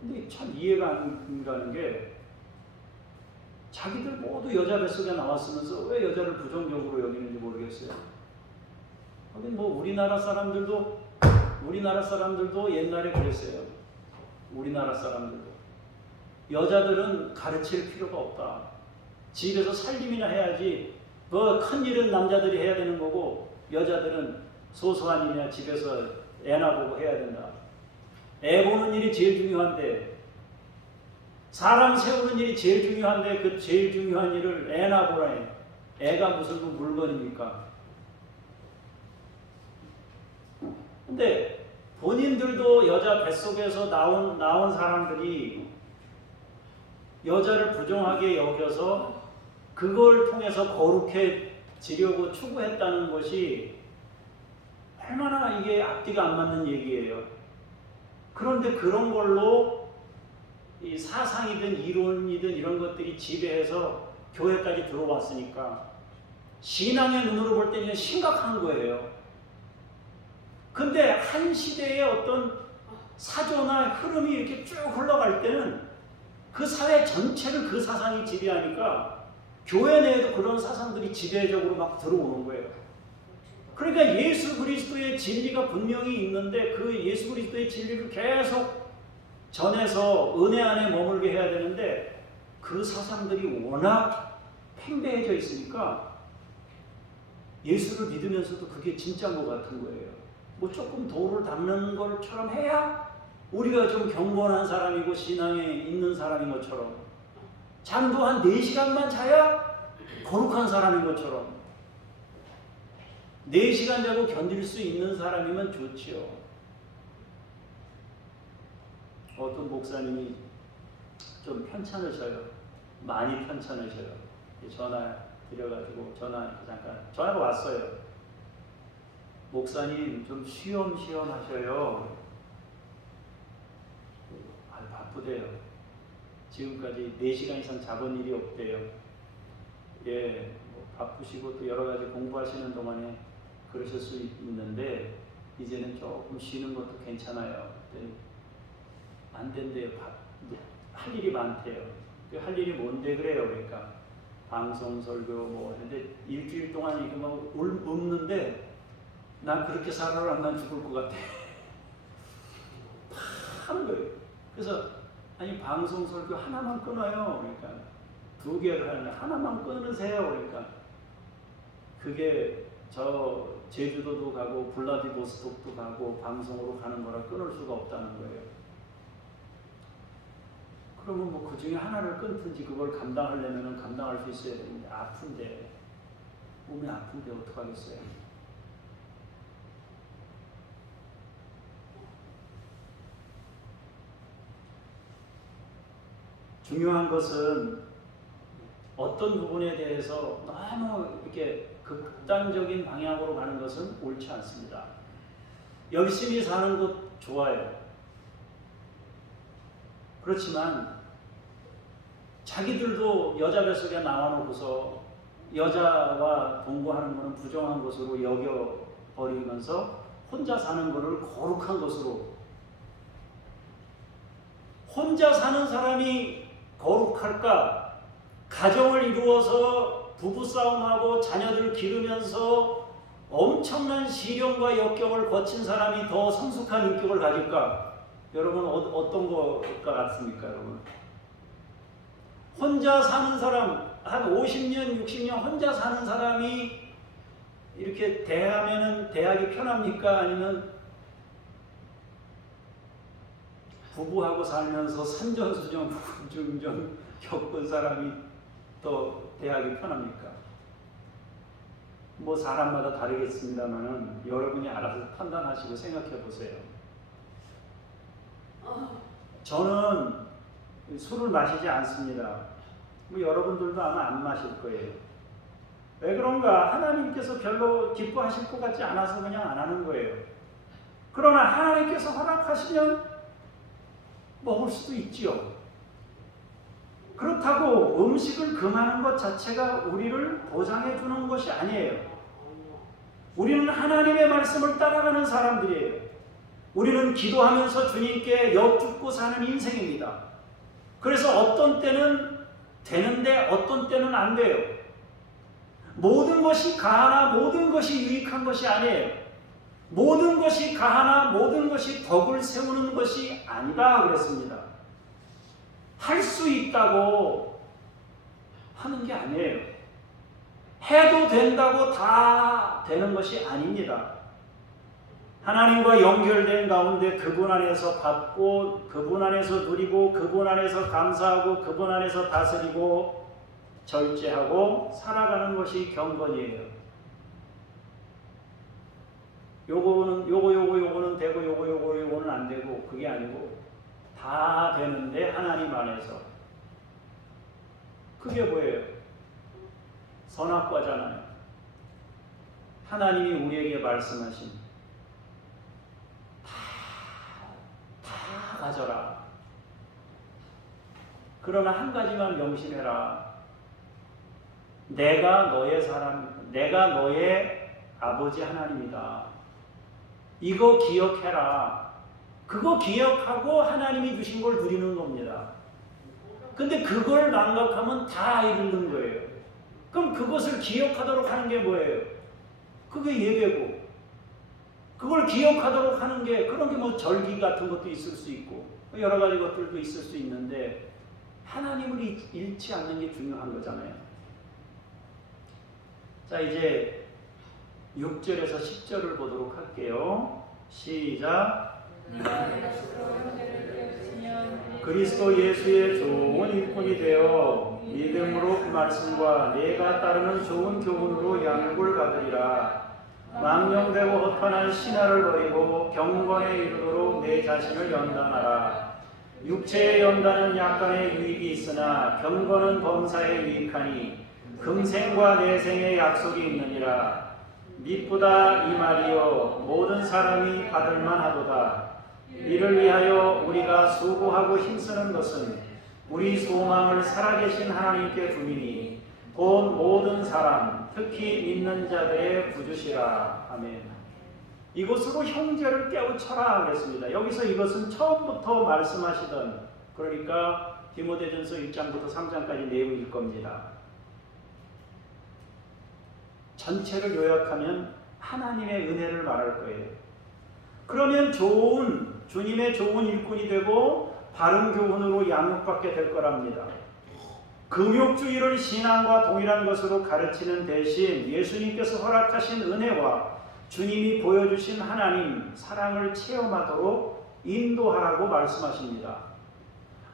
근데 참 이해가 안 가는 게, 자기들 모두 여자 뱃속에 나왔으면서 왜 여자를 부정적으로 여기는지 모르겠어요. 하긴 우리나라 사람들도 옛날에 그랬어요. 우리나라 사람들도 여자들은 가르칠 필요가 없다. 집에서 살림이나 해야지. 뭐 큰 일은 남자들이 해야 되는 거고 여자들은 소소한 일이나 집에서 애나 보고 해야 된다. 애 보는 일이 제일 중요한데, 사람 세우는 일이 제일 중요한데 그 제일 중요한 일을 애나 보라니. 애가 무슨 물건입니까? 근데 본인들도 여자 뱃속에서 나온 사람들이 여자를 부정하게 여겨서 그걸 통해서 거룩해지려고 추구했다는 것이 얼마나 이게 앞뒤가 안 맞는 얘기예요. 그런데 그런 걸로 이 사상이든 이론이든 이런 것들이 지배해서 교회까지 들어왔으니까 신앙의 눈으로 볼 때는 심각한 거예요. 근데 한 시대의 어떤 사조나 흐름이 이렇게 쭉 흘러갈 때는 그 사회 전체를 그 사상이 지배하니까 교회 내에도 그런 사상들이 지배적으로 막 들어오는 거예요. 그러니까 예수 그리스도의 진리가 분명히 있는데 그 예수 그리스도의 진리를 계속 전해서 은혜 안에 머물게 해야 되는데 그 사상들이 워낙 팽배해져 있으니까 예수를 믿으면서도 그게 진짜인 것 같은 거예요. 뭐 조금 도를 닦는 것처럼 해야 우리가 좀 경건한 사람이고 신앙에 있는 사람인 것처럼, 잠도 한 4시간만 자야 거룩한 사람인 것처럼, 4시간 자고 견딜 수 있는 사람이면 좋지요. 어떤 목사님이 좀 편찮으셔요. 많이 편찮으셔요. 전화 드려가지고 잠깐 전화가 왔어요. 목사님 좀 쉬엄쉬엄 하셔요. 바쁘대요. 지금까지 4시간 이상 잡은 일이 없대요. 예, 뭐 바쁘시고 또 여러 가지 공부하시는 동안에 그러실 수 있는데 이제는 조금 쉬는 것도 괜찮아요. 안 된대요. 할 일이 많대요. 할 일이 뭔데 그래요. 그러니까 방송 설교 뭐 했는데 일주일 동안 이거 막 웃는데 난 그렇게 살아라 난 죽을 것 같아. 하는 거예요. 그래서 아니 방송 설교 하나만 끊어요. 그러니까 2개를 하는데 하나만 끊으세요. 그러니까 그게 저 제주도도 가고 블라디보스톡도 가고 방송으로 가는 거라 끊을 수가 없다는 거예요. 그러면 뭐 그 중에 하나를 끊든지 그걸 감당하려면 감당할 수 있어야 되는데 아픈데 몸이 아픈데 어떡하겠어요. 중요한 것은 어떤 부분에 대해서 너무 이렇게 극단적인 방향으로 가는 것은 옳지 않습니다. 열심히 사는 것 좋아요. 그렇지만 자기들도 여자 뱃속에 나와놓고서 여자와 동거하는 것은 부정한 것으로 여겨버리면서 혼자 사는 것을 거룩한 것으로, 혼자 사는 사람이 거룩할까? 가정을 이루어서 부부싸움하고 자녀들 기르면서 엄청난 시련과 역경을 거친 사람이 더 성숙한 인격을 가질까? 여러분 어떤 것과 같습니까? 여러분 혼자 사는 사람, 한 50년 60년 혼자 사는 사람이 이렇게 대하면은 대하기 편합니까? 아니면 부부하고 살면서 산전수전 중전 겪은 사람이 더 대하기 편합니까? 뭐 사람마다 다르겠습니다만은 여러분이 알아서 판단하시고 생각해 보세요. 저는 술을 마시지 않습니다. 뭐 여러분들도 아마 안 마실 거예요. 왜 그런가? 하나님께서 별로 기뻐하실 것 같지 않아서 그냥 안 하는 거예요. 그러나 하나님께서 허락하시면 먹을 수도 있지요. 그렇다고 음식을 금하는 것 자체가 우리를 보장해 주는 것이 아니에요. 우리는 하나님의 말씀을 따라가는 사람들이에요. 우리는 기도하면서 주님께 여쭙고 사는 인생입니다. 그래서 어떤 때는 되는데 어떤 때는 안 돼요. 모든 것이 가하나 모든 것이 유익한 것이 아니에요. 모든 것이 가하나 모든 것이 덕을 세우는 것이 아니다 그랬습니다. 할 수 있다고 하는 게 아니에요. 해도 된다고 다 되는 것이 아닙니다. 하나님과 연결된 가운데 그분 안에서 받고, 그분 안에서 누리고, 그분 안에서 감사하고, 그분 안에서 다스리고 절제하고 살아가는 것이 경건이에요. 요거는 되고 요거는 안 되고, 그게 아니고 다 되는데 하나님 안에서. 그게 뭐예요? 선악과잖아요. 하나님이 우리에게 말씀하신 다 가져라. 그러나 한 가지만 명심해라. 내가 너의 사람, 내가 너의 아버지 하나님이다. 이거 기억해라. 그거 기억하고 하나님이 주신 걸 누리는 겁니다. 근데 그걸 망각하면 다 잃는 거예요. 그럼 그것을 기억하도록 하는 게 뭐예요? 그게 예배고, 그걸 기억하도록 하는 게, 그런 게 뭐 절기 같은 것도 있을 수 있고 여러 가지 것들도 있을 수 있는데, 하나님을 잃지 않는 게 중요한 거잖아요. 자, 이제 6절에서 10절을 보도록 할게요. 시작. 그리스도 예수의 좋은 일꾼이 되어 믿음으로 그 말씀과 내가 따르는 좋은 교훈으로 양육을 받으리라. 망령되고 허탄한 신화를 버리고 경건에 이르도록 내 자신을 연단하라. 육체의 연단은 약간의 유익이 있으나 경건은 범사에 유익하니 금생과 내생의 약속이 있느니라. 미쁘다 이 말이요 모든 사람이 받을만 하도다. 이를 위하여 우리가 수고하고 힘쓰는 것은 우리 소망을 살아계신 하나님께 두미니 곧 모든 사람 특히 믿는 자들의 부주시라. 아멘. 이것으로 형제를 깨우쳐라 하겠습니다. 여기서 이것은 처음부터 말씀하시던, 그러니까 디모데전서 1장부터 3장까지 내용일 겁니다. 전체를 요약하면 하나님의 은혜를 말할 거예요. 그러면 주님의 좋은 일꾼이 되고 바른 교훈으로 양육받게 될 거랍니다. 금욕주의를 신앙과 동일한 것으로 가르치는 대신 예수님께서 허락하신 은혜와 주님이 보여주신 하나님 사랑을 체험하도록 인도하라고 말씀하십니다.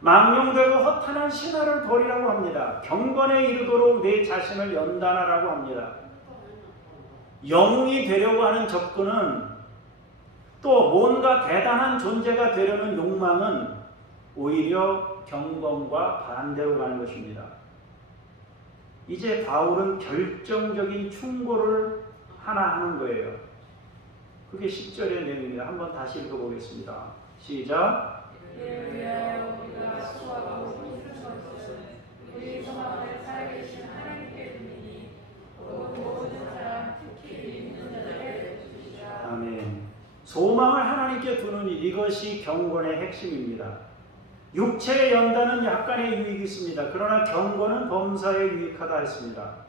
망령되고 허탄한 신화를 버리라고 합니다. 경건에 이르도록 내 자신을 연단하라고 합니다. 영웅이 되려고 하는 접근은, 또 뭔가 대단한 존재가 되려는 욕망은 오히려 경건과 반대로 가는 것입니다. 이제 바울은 결정적인 충고를 하나 하는 거예요. 그게 10절의 내용입니다. 한번 다시 읽어보겠습니다. 시작. 이를 위하여 우리가 수고하고 힘쓰는 것은 우리 소망을 살아계신 하나님께 두미니 곧 모든 사람 특히 믿는 자들의 부주시라. 아멘. 소망을 하나님께 두는 일, 이것이 경건의 핵심입니다. 육체의 연단은 약간의 유익이 있습니다. 그러나 경건은 범사에 유익하다 했습니다.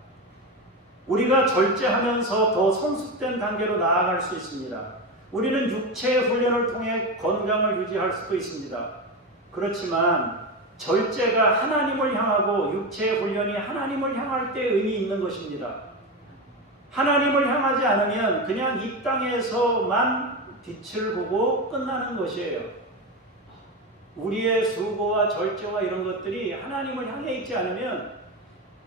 우리가 절제하면서 더 성숙된 단계로 나아갈 수 있습니다. 우리는 육체의 훈련을 통해 건강을 유지할 수도 있습니다. 그렇지만 절제가 하나님을 향하고 육체의 훈련이 하나님을 향할 때 의미 있는 것입니다. 하나님을 향하지 않으면 그냥 이 땅에서만 빛을 보고 끝나는 것이에요. 우리의 수고와 절제와 이런 것들이 하나님을 향해 있지 않으면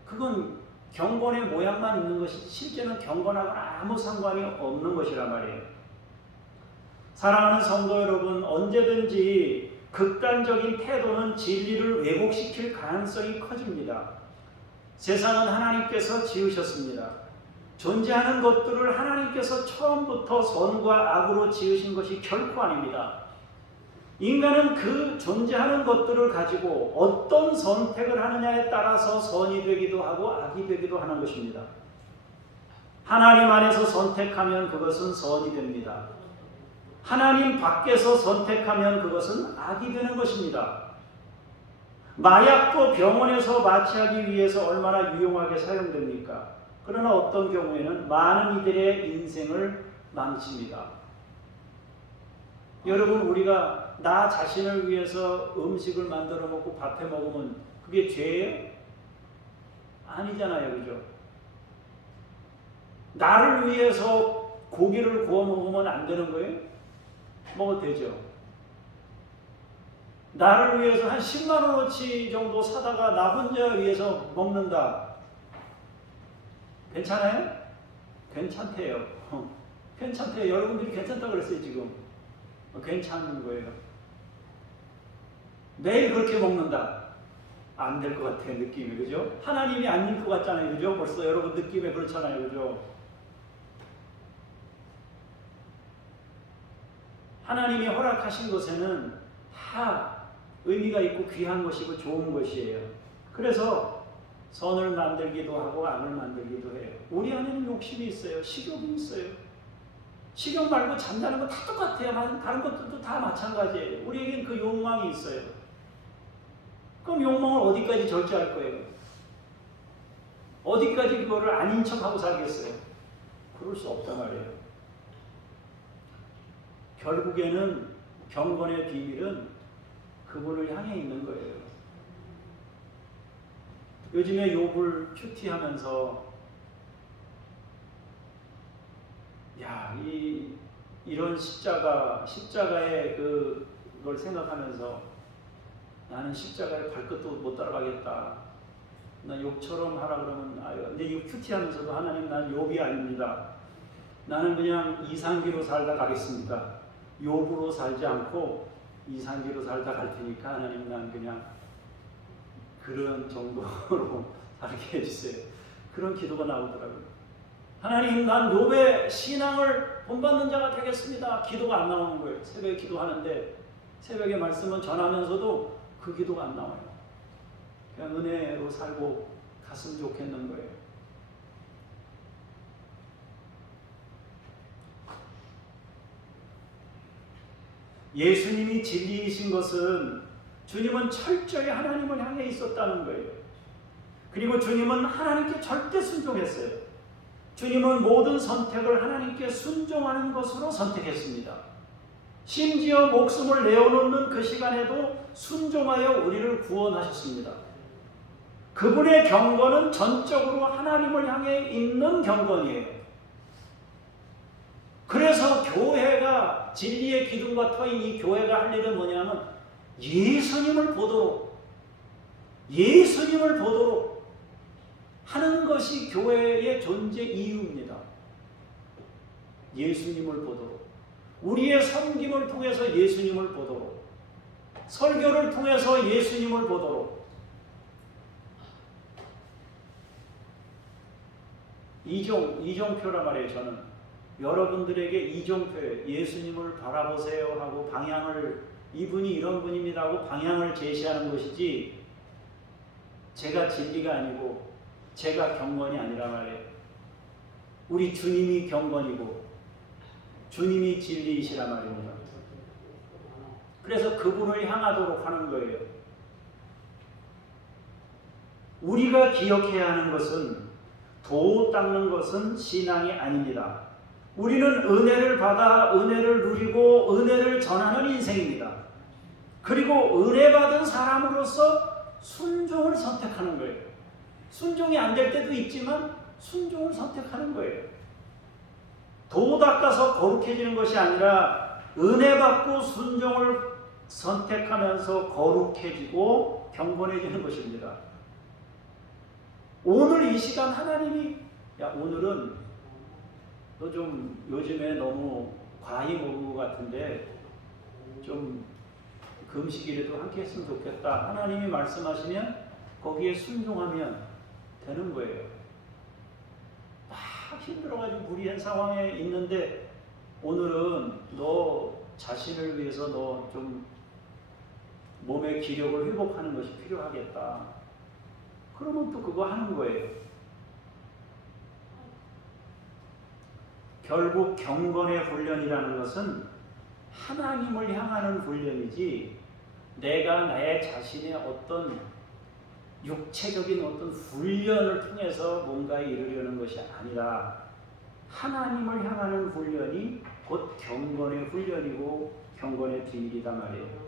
그건 경건의 모양만 있는 것이 실제는 경건하고 아무 상관이 없는 것이란 말이에요. 사랑하는 성도 여러분, 언제든지 극단적인 태도는 진리를 왜곡시킬 가능성이 커집니다. 세상은 하나님께서 지으셨습니다. 존재하는 것들을 하나님께서 처음부터 선과 악으로 지으신 것이 결코 아닙니다. 인간은 그 존재하는 것들을 가지고 어떤 선택을 하느냐에 따라서 선이 되기도 하고 악이 되기도 하는 것입니다. 하나님 안에서 선택하면 그것은 선이 됩니다. 하나님 밖에서 선택하면 그것은 악이 되는 것입니다. 마약도 병원에서 마취하기 위해서 얼마나 유용하게 사용됩니까? 그러나 어떤 경우에는 많은 이들의 인생을 망칩니다. 여러분, 우리가 나 자신을 위해서 음식을 만들어 먹고 밥해 먹으면 그게 죄예요? 아니잖아요, 그죠? 나를 위해서 고기를 구워 먹으면 안 되는 거예요? 먹어도 되죠. 나를 위해서 한 10만 원어치 정도 사다가 나 혼자 위해서 먹는다. 괜찮아요? 괜찮대요. 괜찮대요. 여러분들이 괜찮다고 그랬어요, 지금. 괜찮은 거예요. 매일 그렇게 먹는다. 안 될 것 같아요, 느낌이. 그죠? 하나님이 아닐 것 같잖아요. 그죠? 벌써 여러분 느낌에 그렇잖아요. 그죠? 하나님이 허락하신 것에는 다 의미가 있고 귀한 것이고 좋은 것이에요. 그래서 선을 만들기도 하고 악을 만들기도 해요. 우리 안에는 욕심이 있어요. 식욕이 있어요. 식욕 말고 잠자는 거 다 똑같아요. 다른 것들도 다 마찬가지예요. 우리에겐 그 욕망이 있어요. 그럼 욕망을 어디까지 절제할 거예요? 어디까지 그거를 아닌 척하고 살겠어요? 그럴 수 없단 말이에요. 결국에는 경건의 비밀은 그분을 향해 있는 거예요. 요즘에 욥을 큐티하면서 이런 십자가의 그걸 생각하면서 나는 십자가의 발끝도 못 따라가겠다. 나 욥처럼 하라 그러면 근데 이 큐티하면서도 하나님, 난 욥이 아닙니다. 나는 그냥 이상기로 살다 가겠습니다. 욥으로 살지 않고 이상기로 살다 갈 테니까 하나님, 난 그냥 그런 정도로 살게 해주세요. 그런 기도가 나오더라고요. 하나님, 난 욥의 신앙을 본받는 자가 되겠습니다. 기도가 안 나오는 거예요. 새벽에 기도하는데 새벽에 말씀은 전하면서도 그 기도가 안 나와요. 그냥 은혜로 살고 갔으면 좋겠는 거예요. 예수님이 진리이신 것은 주님은 철저히 하나님을 향해 있었다는 거예요. 그리고 주님은 하나님께 절대 순종했어요. 주님은 모든 선택을 하나님께 순종하는 것으로 선택했습니다. 심지어 목숨을 내어놓는 그 시간에도 순종하여 우리를 구원하셨습니다. 그분의 경건은 전적으로 하나님을 향해 있는 경건이에요. 그래서 교회가, 진리의 기둥과 터인 이 교회가 할 일은 뭐냐면 예수님을 보도록 하는 것이 교회의 존재 이유입니다. 예수님을 보도록, 우리의 섬김을 통해서 예수님을 보도록, 설교를 통해서 예수님을 보도록. 이정표란 말이에요. 저는 여러분들에게 이정표예요. 예수님을 바라보세요 하고 방향을, 이분이 이런 분입니다 하고 방향을 제시하는 것이지, 제가 진리가 아니고 제가 경건이 아니란 말이에요. 우리 주님이 경건이고 주님이 진리이시란 말입니다. 그래서 그분을 향하도록 하는 거예요. 우리가 기억해야 하는 것은 도 닦는 것은 신앙이 아닙니다. 우리는 은혜를 받아 은혜를 누리고 은혜를 전하는 인생입니다. 그리고 은혜 받은 사람으로서 순종을 선택하는 거예요. 순종이 안 될 때도 있지만 순종을 선택하는 거예요. 도 닦아서 거룩해지는 것이 아니라 은혜 받고 순종을 선택하면서 거룩해지고 경건해지는 것입니다. 오늘 이 시간 하나님이, 오늘은 너 좀 요즘에 너무 과히 먹은 것 같은데 좀 금식이라도 함께 했으면 좋겠다. 하나님이 말씀하시면 거기에 순종하면 되는 거예요. 막 힘들어가지고 무리한 상황에 있는데 오늘은 너 자신을 위해서 너 좀 몸의 기력을 회복하는 것이 필요하겠다. 그러면 또 그거 하는 거예요. 결국 경건의 훈련이라는 것은 하나님을 향하는 훈련이지, 내가 내 자신의 어떤 육체적인 어떤 훈련을 통해서 뭔가에 이르려는 것이 아니라 하나님을 향하는 훈련이 곧 경건의 훈련이고 경건의 비밀이다 말이에요.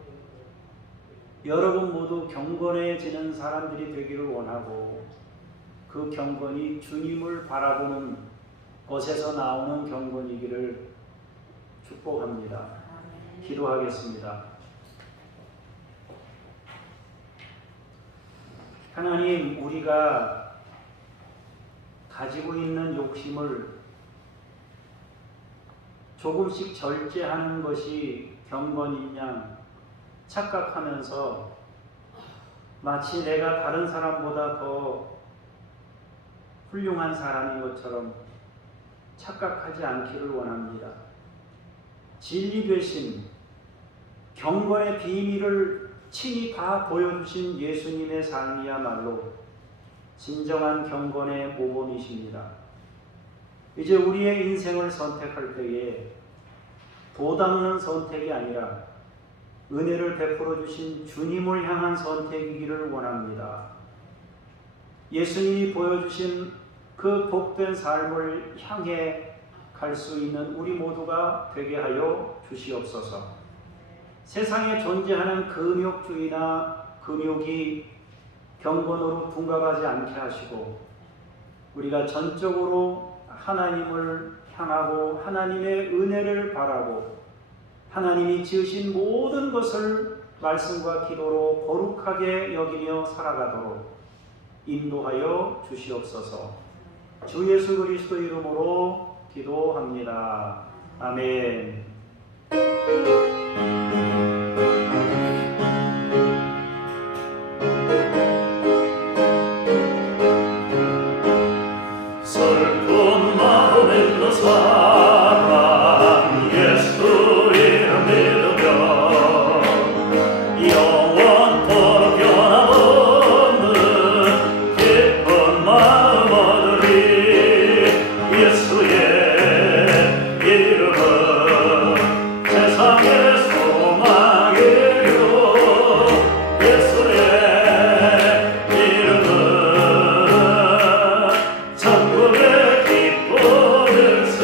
여러분 모두 경건해지는 사람들이 되기를 원하고, 그 경건이 주님을 바라보는 것에서 나오는 경건이기를 축복합니다. 기도하겠습니다. 하나님, 우리가 가지고 있는 욕심을 조금씩 절제하는 것이 경건인 양 착각하면서 마치 내가 다른 사람보다 더 훌륭한 사람인 것처럼 착각하지 않기를 원합니다. 진리 되신 경건의 비밀을 친히 다 보여주신 예수님의 삶이야말로 진정한 경건의 모범이십니다. 이제 우리의 인생을 선택할 때에 도닦는 선택이 아니라 은혜를 베풀어 주신 주님을 향한 선택이기를 원합니다. 예수님이 보여주신 그 복된 삶을 향해 갈 수 있는 우리 모두가 되게 하여 주시옵소서. 세상에 존재하는 금욕주의나 금욕이 경건으로 둔갑하지 않게 하시고, 우리가 전적으로 하나님을 향하고 하나님의 은혜를 바라고 하나님이 지으신 모든 것을 말씀과 기도로 거룩하게 여기며 살아가도록 인도하여 주시옵소서. 주 예수 그리스도 이름으로 기도합니다. 아멘. 슬픈 마음 있는 사람 예수 이름 믿으며 영원토록 변함없는 기쁜 마음 얻으리. 예수의 이름은 세상의 소망이요 예수의 이름은 천국의 기쁨일세.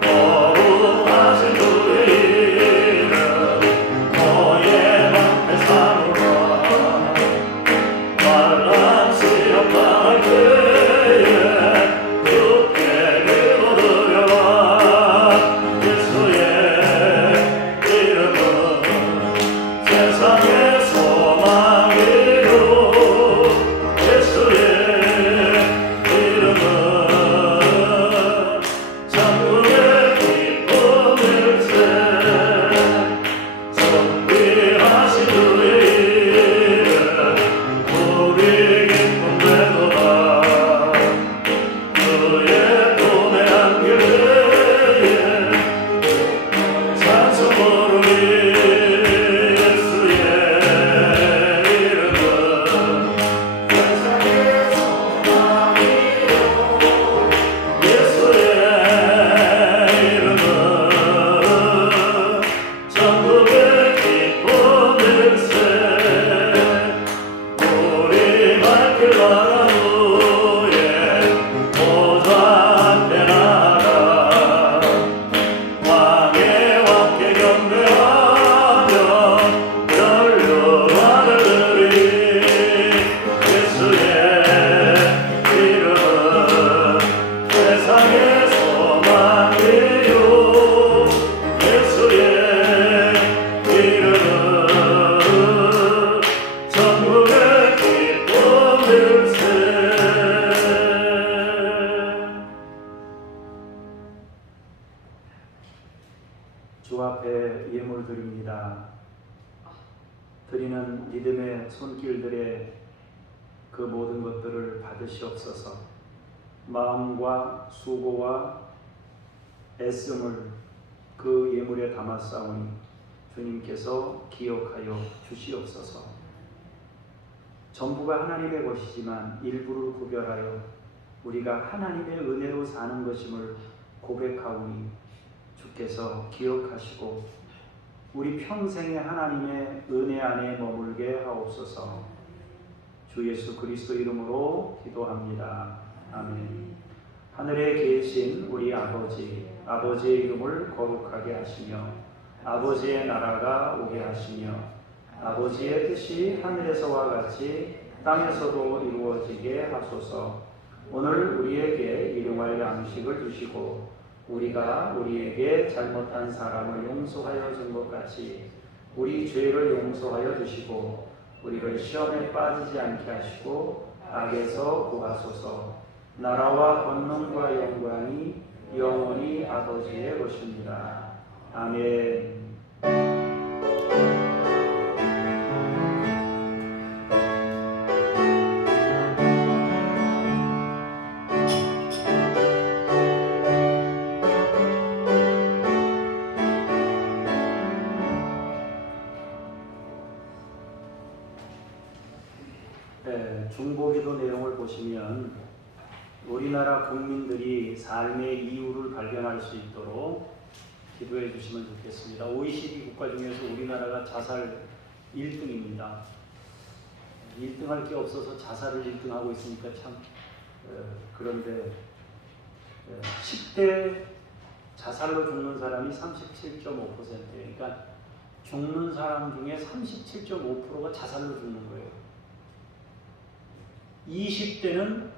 거룩하신 주의 이름 너의 방패 삼으라. 환란 시험 당할 때에 주께 기도 드려라. 예수의 이름은 세상의 소망이요 예수의 이름은 천국의 기쁨일세. 선비하신 주의 이름 우리 기쁨 되도다. 그의 꿈에 안길 때에 찬송 부르리. 예수의 이름은 세상의 소망이요 예수의 이름은 천국의 기쁨일세. 우리 발길 바람 위에 보좌 앞에 나가 왕의 왕께 경배하며 연륜하늘 들으리. 예수의 이름은 세상의 소망이요 예수의 이름은 천국의 기쁨일세. 주 앞에 예물 드립니다. 드리는 믿음의 손길들의 그 모든 것들을 받으시옵소서. 마음과 수고와 애씀을 그 예물에 담았사오니 주님께서 기억하여 주시옵소서. 전부가 하나님의 것이지만 일부를 구별하여 우리가 하나님의 은혜로 사는 것임을 고백하오니 주께서 기억하시고 우리 평생에 하나님의 은혜 안에 머물게 하옵소서. 주 예수 그리스도 이름으로 기도합니다. 아멘. 하늘에 계신 우리 아버지, 아버지의 이름을 거룩하게 하시며 아버지의 나라가 오게 하시며 아버지의 뜻이 하늘에서와 같이 땅에서도 이루어지게 하소서. 오늘 우리에게 일용할 양식을 주시고 우리가 우리에게 잘못한 사람을 용서하여 준 것 같이 우리 죄를 용서하여 주시고 우리를 시험에 빠지지 않게 하시고 악에서 구하소서. 나라와 권능과 영광이 영원히 아버지의 것입니다. 아멘. 중보기도 내용을 보시면 우리나라 국민들이 삶의 이유를 발견할 수 있도록 기도해 주시면 좋겠습니다. OECD 국가 중에서 우리나라가 자살 1등입니다. 1등할 게 없어서 자살을 1등하고 있으니까 참 그런데 10대 자살로 죽는 사람이 37.5%예요. 그러니까 죽는 사람 중에 37.5%가 자살로 죽는 거예요. 20대는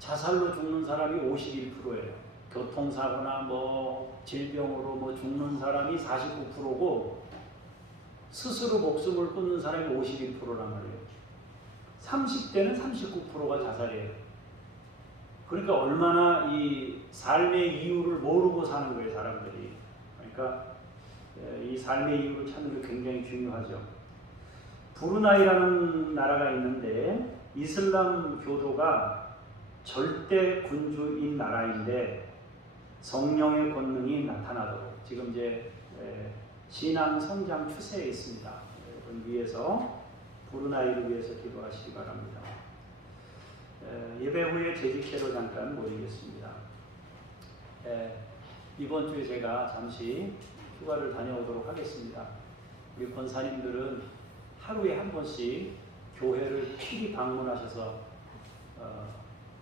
자살로 죽는 사람이 51%예요. 교통사고나 뭐 질병으로 뭐 죽는 사람이 49%고 스스로 목숨을 끊는 사람이 51%란 말이에요. 30대는 39%가 자살이에요. 그러니까 얼마나 이 삶의 이유를 모르고 사는 거예요, 사람들이. 그러니까 이 삶의 이유를 찾는 게 굉장히 중요하죠. 브루나이라는 나라가 있는데 이슬람 교도가 절대 군주인 나라인데 성령의 권능이 나타나도록 지금 이제 신앙 성장 추세에 있습니다. 여러분 위해서 브루나이를 위해서 기도하시기 바랍니다. 예배 후에 재직회로 잠깐 모이겠습니다. 이번 주에 제가 잠시 휴가를 다녀오도록 하겠습니다. 우리 권사님들은 하루에 한 번씩 교회를 필히 방문하셔서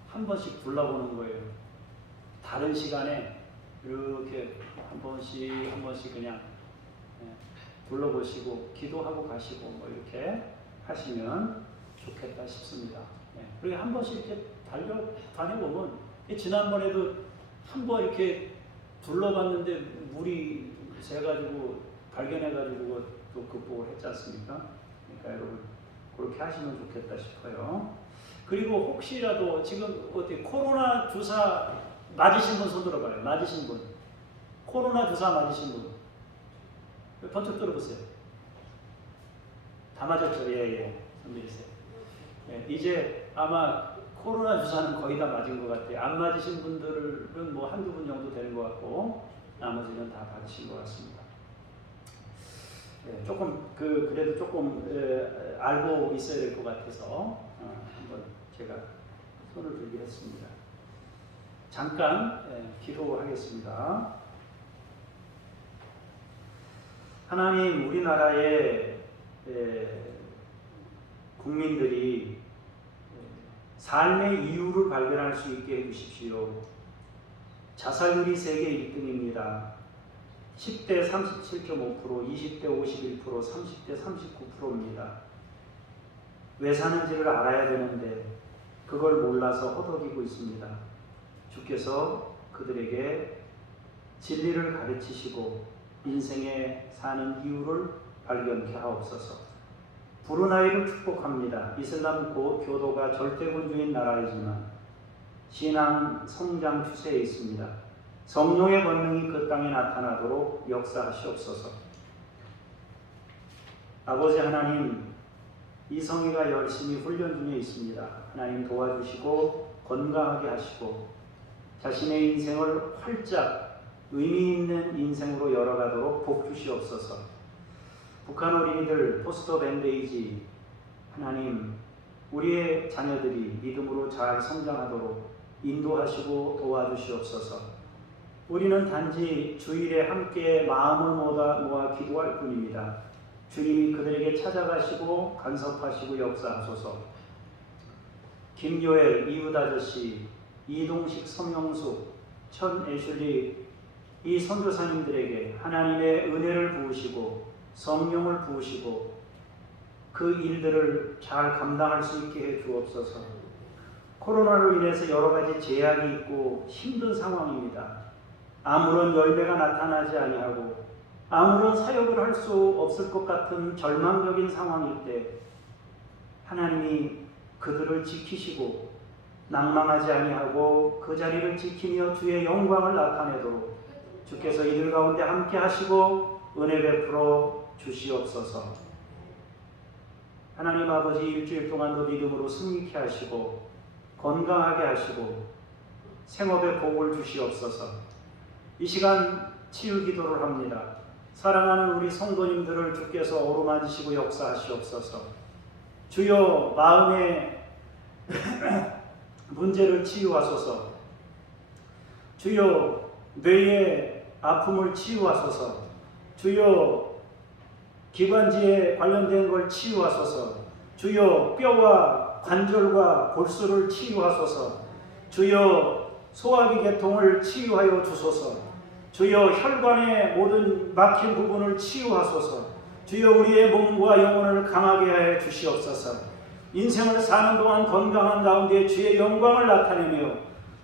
한 번씩 둘러보는 거예요. 다른 시간에 이렇게 한 번씩 그냥 둘러보시고 기도하고 가시고 뭐 이렇게 하시면 좋겠다 싶습니다. 그리고 한 번씩 이렇게 다녀보면 지난번에도 한 번 이렇게 둘러봤는데 물이 새가지고 발견해가지고 또 극복을 했지 않습니까? 그러니까 여러분 그렇게 하시면 좋겠다 싶어요. 그리고 혹시라도 지금 어떻게 코로나 주사 맞으신 분 손 들어봐요. 맞으신 분. 코로나 주사 맞으신 분. 번쩍 들어보세요. 다 맞았죠? 예. 손 드리세요. 이제 아마 코로나 주사는 거의 다 맞은 것 같아요. 안 맞으신 분들은 뭐 한두 분 정도 되는 것 같고 나머지는 다 받으신 것 같습니다. 조금 그래도 조금 알고 있어야 될 것 같아서 한번 제가 손을 들게 했습니다. 잠깐 기도하겠습니다. 하나님, 우리나라의 국민들이 삶의 이유를 발견할 수 있게 해주십시오. 자살률이 세계 1등입니다. 10대 37.5%, 20대 51%, 30대 39%입니다. 왜 사는지를 알아야 되는데 그걸 몰라서 허덕이고 있습니다. 주께서 그들에게 진리를 가르치시고 인생에 사는 이유를 발견케 하옵소서. 브루나이를 축복합니다. 이슬람 교도가 절대군주인 나라이지만 신앙 성장 추세에 있습니다. 성령의 권능이 그 땅에 나타나도록 역사하시옵소서. 아버지 하나님, 이성희가 열심히 훈련 중에 있습니다. 하나님 도와주시고 건강하게 하시고 자신의 인생을 활짝 의미 있는 인생으로 열어가도록 복 주시옵소서. 북한 어린이들 포스터 밴데이지, 하나님 우리의 자녀들이 믿음으로 잘 성장하도록 인도하시고 도와주시옵소서. 우리는 단지 주일에 함께 마음을 모아 기도할 뿐입니다. 주님이 그들에게 찾아가시고 간섭하시고 역사하소서. 김요엘, 이웃 아저씨, 이동식, 성영숙, 천 애슐리 이 선교사님들에게 하나님의 은혜를 부으시고 성령을 부으시고 그 일들을 잘 감당할 수 있게 해 주옵소서. 코로나로 인해서 여러 가지 제약이 있고 힘든 상황입니다. 아무런 열매가 나타나지 아니하고 아무런 사역을 할 수 없을 것 같은 절망적인 상황일 때 하나님이 그들을 지키시고 낭망하지 아니하고 그 자리를 지키며 주의 영광을 나타내도록 주께서 이들 가운데 함께 하시고 은혜 베풀어 주시옵소서. 하나님 아버지, 일주일 동안도 믿음으로 승리케 하시고 건강하게 하시고 생업의 복을 주시옵소서. 이 시간 치유 기도를 합니다. 사랑하는 우리 성도님들을 주께서 어루만지시고 역사하시옵소서. 주여 마음의 문제를 치유하소서. 주여 뇌의 아픔을 치유하소서. 주여 기관지에 관련된 걸 치유하소서. 주여 뼈와 관절과 골수를 치유하소서. 주여 소화기 계통을 치유하여 주소서. 주여 혈관의 모든 막힌 부분을 치유하소서. 주여 우리의 몸과 영혼을 강하게 하여 주시옵소서. 인생을 사는 동안 건강한 가운데 주의 영광을 나타내며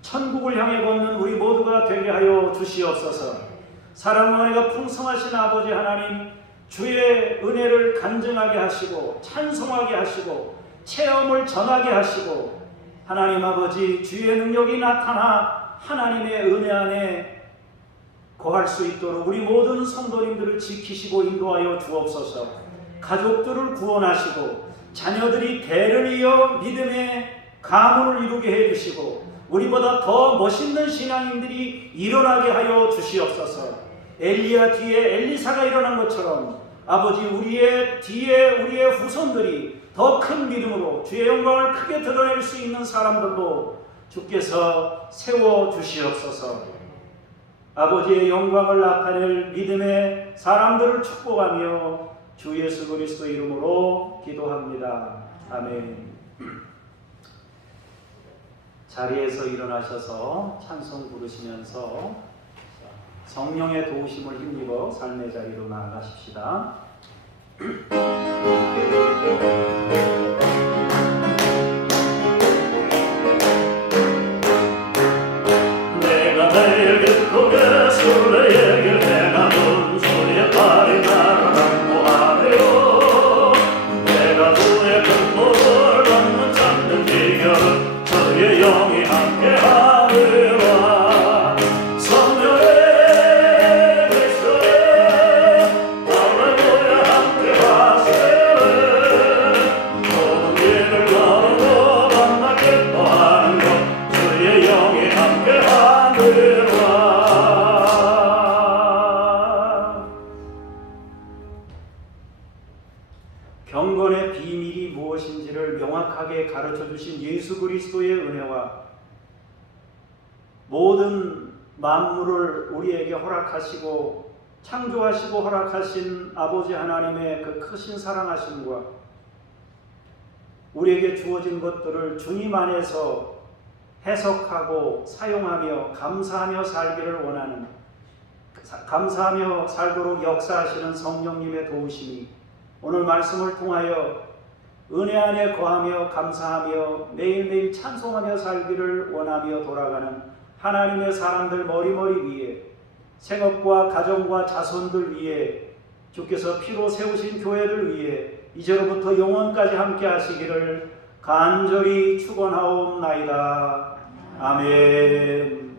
천국을 향해 걷는 우리 모두가 되게 하여 주시옵소서. 사랑과 은혜가 풍성하신 아버지 하나님, 주의 은혜를 간증하게 하시고 찬송하게 하시고 체험을 전하게 하시고 하나님 아버지 주의 능력이 나타나 하나님의 은혜 안에 거할 수 있도록 우리 모든 성도님들을 지키시고 인도하여 주옵소서. 가족들을 구원하시고 자녀들이 대를 이어 믿음의 가문을 이루게 해주시고 우리보다 더 멋있는 신앙인들이 일어나게 하여 주시옵소서. 엘리야 뒤에 엘리사가 일어난 것처럼 아버지 우리의 뒤에 우리의 후손들이 더 큰 믿음으로 주의 영광을 크게 드러낼 수 있는 사람들도 주께서 세워 주시옵소서. 아버지의 영광을 나타낼 믿음의 사람들을 축복하며 주 예수 그리스도 이름으로 기도합니다. 아멘. 자리에서 일어나셔서 찬송 부르시면서 성령의 도우심을 힘입어 삶의 자리로 나아가십시다. 내가 내일 기쁘게 술래 얘기를 해나눈 소리에 발이 나를 안고 하네요. 내가 주의 근무를 받는 찾는 비결은 저의 영이 함께 하리라. 성령의 그리스도의 할렐루야 함께 하시네. 모든 길을 걸어도 만나 기뻐하는 것 주의 영이 함께 하리라. 경건의 비밀이 무엇인지를 명확하게 가르쳐 주신 예수 그리스도의 은혜와 모든 만물을 우리에게 허락하시고 창조하시고 허락하신 아버지 하나님의 그 크신 사랑하심과 우리에게 주어진 것들을 주님 안에서 해석하고 사용하며 감사하며 살기를 원하는, 감사하며 살도록 역사하시는 성령님의 도우심이 오늘 말씀을 통하여 은혜 안에 거하며 감사하며 매일매일 찬송하며 살기를 원하며 돌아가는 하나님의 사람들 머리머리 위에, 생업과 가정과 자손들 위에, 주께서 피로 세우신 교회들 위에 이제로부터 영원까지 함께 하시기를 간절히 축원하옵나이다. 아멘.